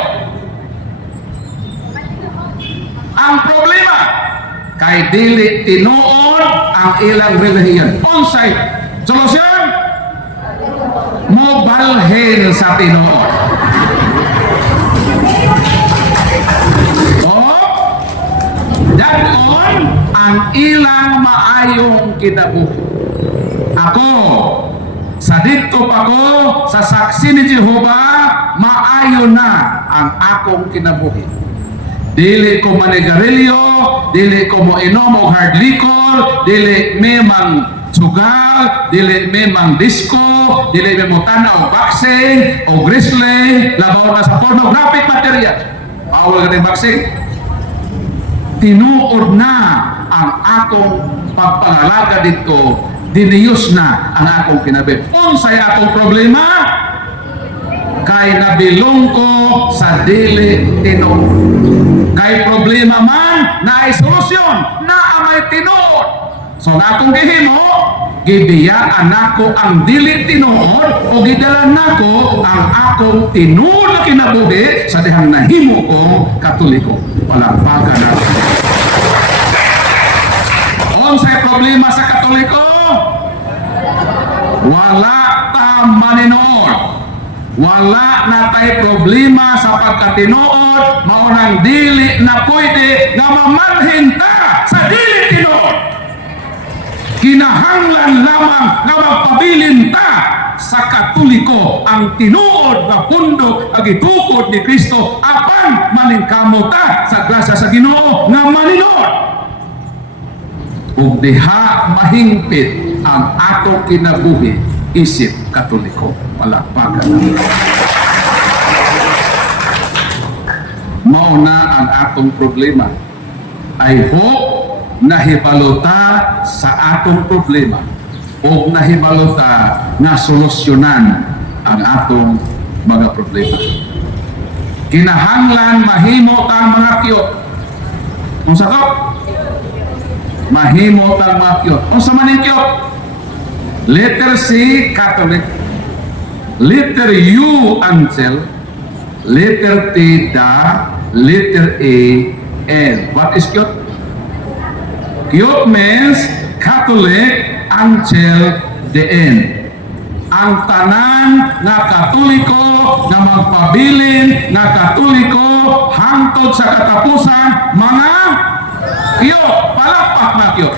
Ang problema kay dili tinuod ang ilang relihiyon. Unsay solusyon? Mobalhin sa tinuod. O dagon ang ilang maayong kinabuhi. Ako sa dito pa ko sa saksi ni Jehovah, maayo na ang akong kinabuhi. Dili ko manigarilyo, dili ko mo inom o hard liquor, dili me mang sugal, dili me mang disco, dili me mo tanaw o boxing o grizzly, labaw na sa pornographic material. Bawal ka ng boxing. Tinuod na ang akong pagpangalaga dito, diniyos na ang akong kinabi. Unsay akong problema? Kay nabilong ko sa dili tinuod. Kay problema man na ay solusyon na amay tinuod. So na akong gihimo, gibiyaan nako ang dili tinuod o gidalan nako ang akong tinuod na kinabuhi sa dihang nahimo kong Katoliko. Palakpakan natin. Unsay problema sa Katoliko? Wala ta maninuod. Wala na tay problema sa pagkatinuod, maunang dili na pwede nga mamanhin ta sa dili tinuod. Kinahanglan lamang nga magpabilin ta sa Katoliko ang tinuod nga pundok ag itukod ni Kristo apan maningkamo ta sa grasya sa Ginoo nga maninuod. Ug diha mahingpit ang ato kinabuhi isip Katoliko. Palakpakan. Mauna ang atong problema. I hope nahibalota sa atong problema o nahibalota na solusyonan ang atong mga problema. Kinahanglan mahimo tang mga kiyot. Kung sakop, mahimo tang mga kiyot. Kung sa maning kiyot, letter C, Catholic. Letter U, Ansel. Letter T, Da. Letter A, L. What is Kyot? Kyot means Catholic, Ansel, DN. Ang tanan na Katoliko na magpabilin na Katoliko hangtod sa katapusan, mga Kyot. Palakpak na Kyot.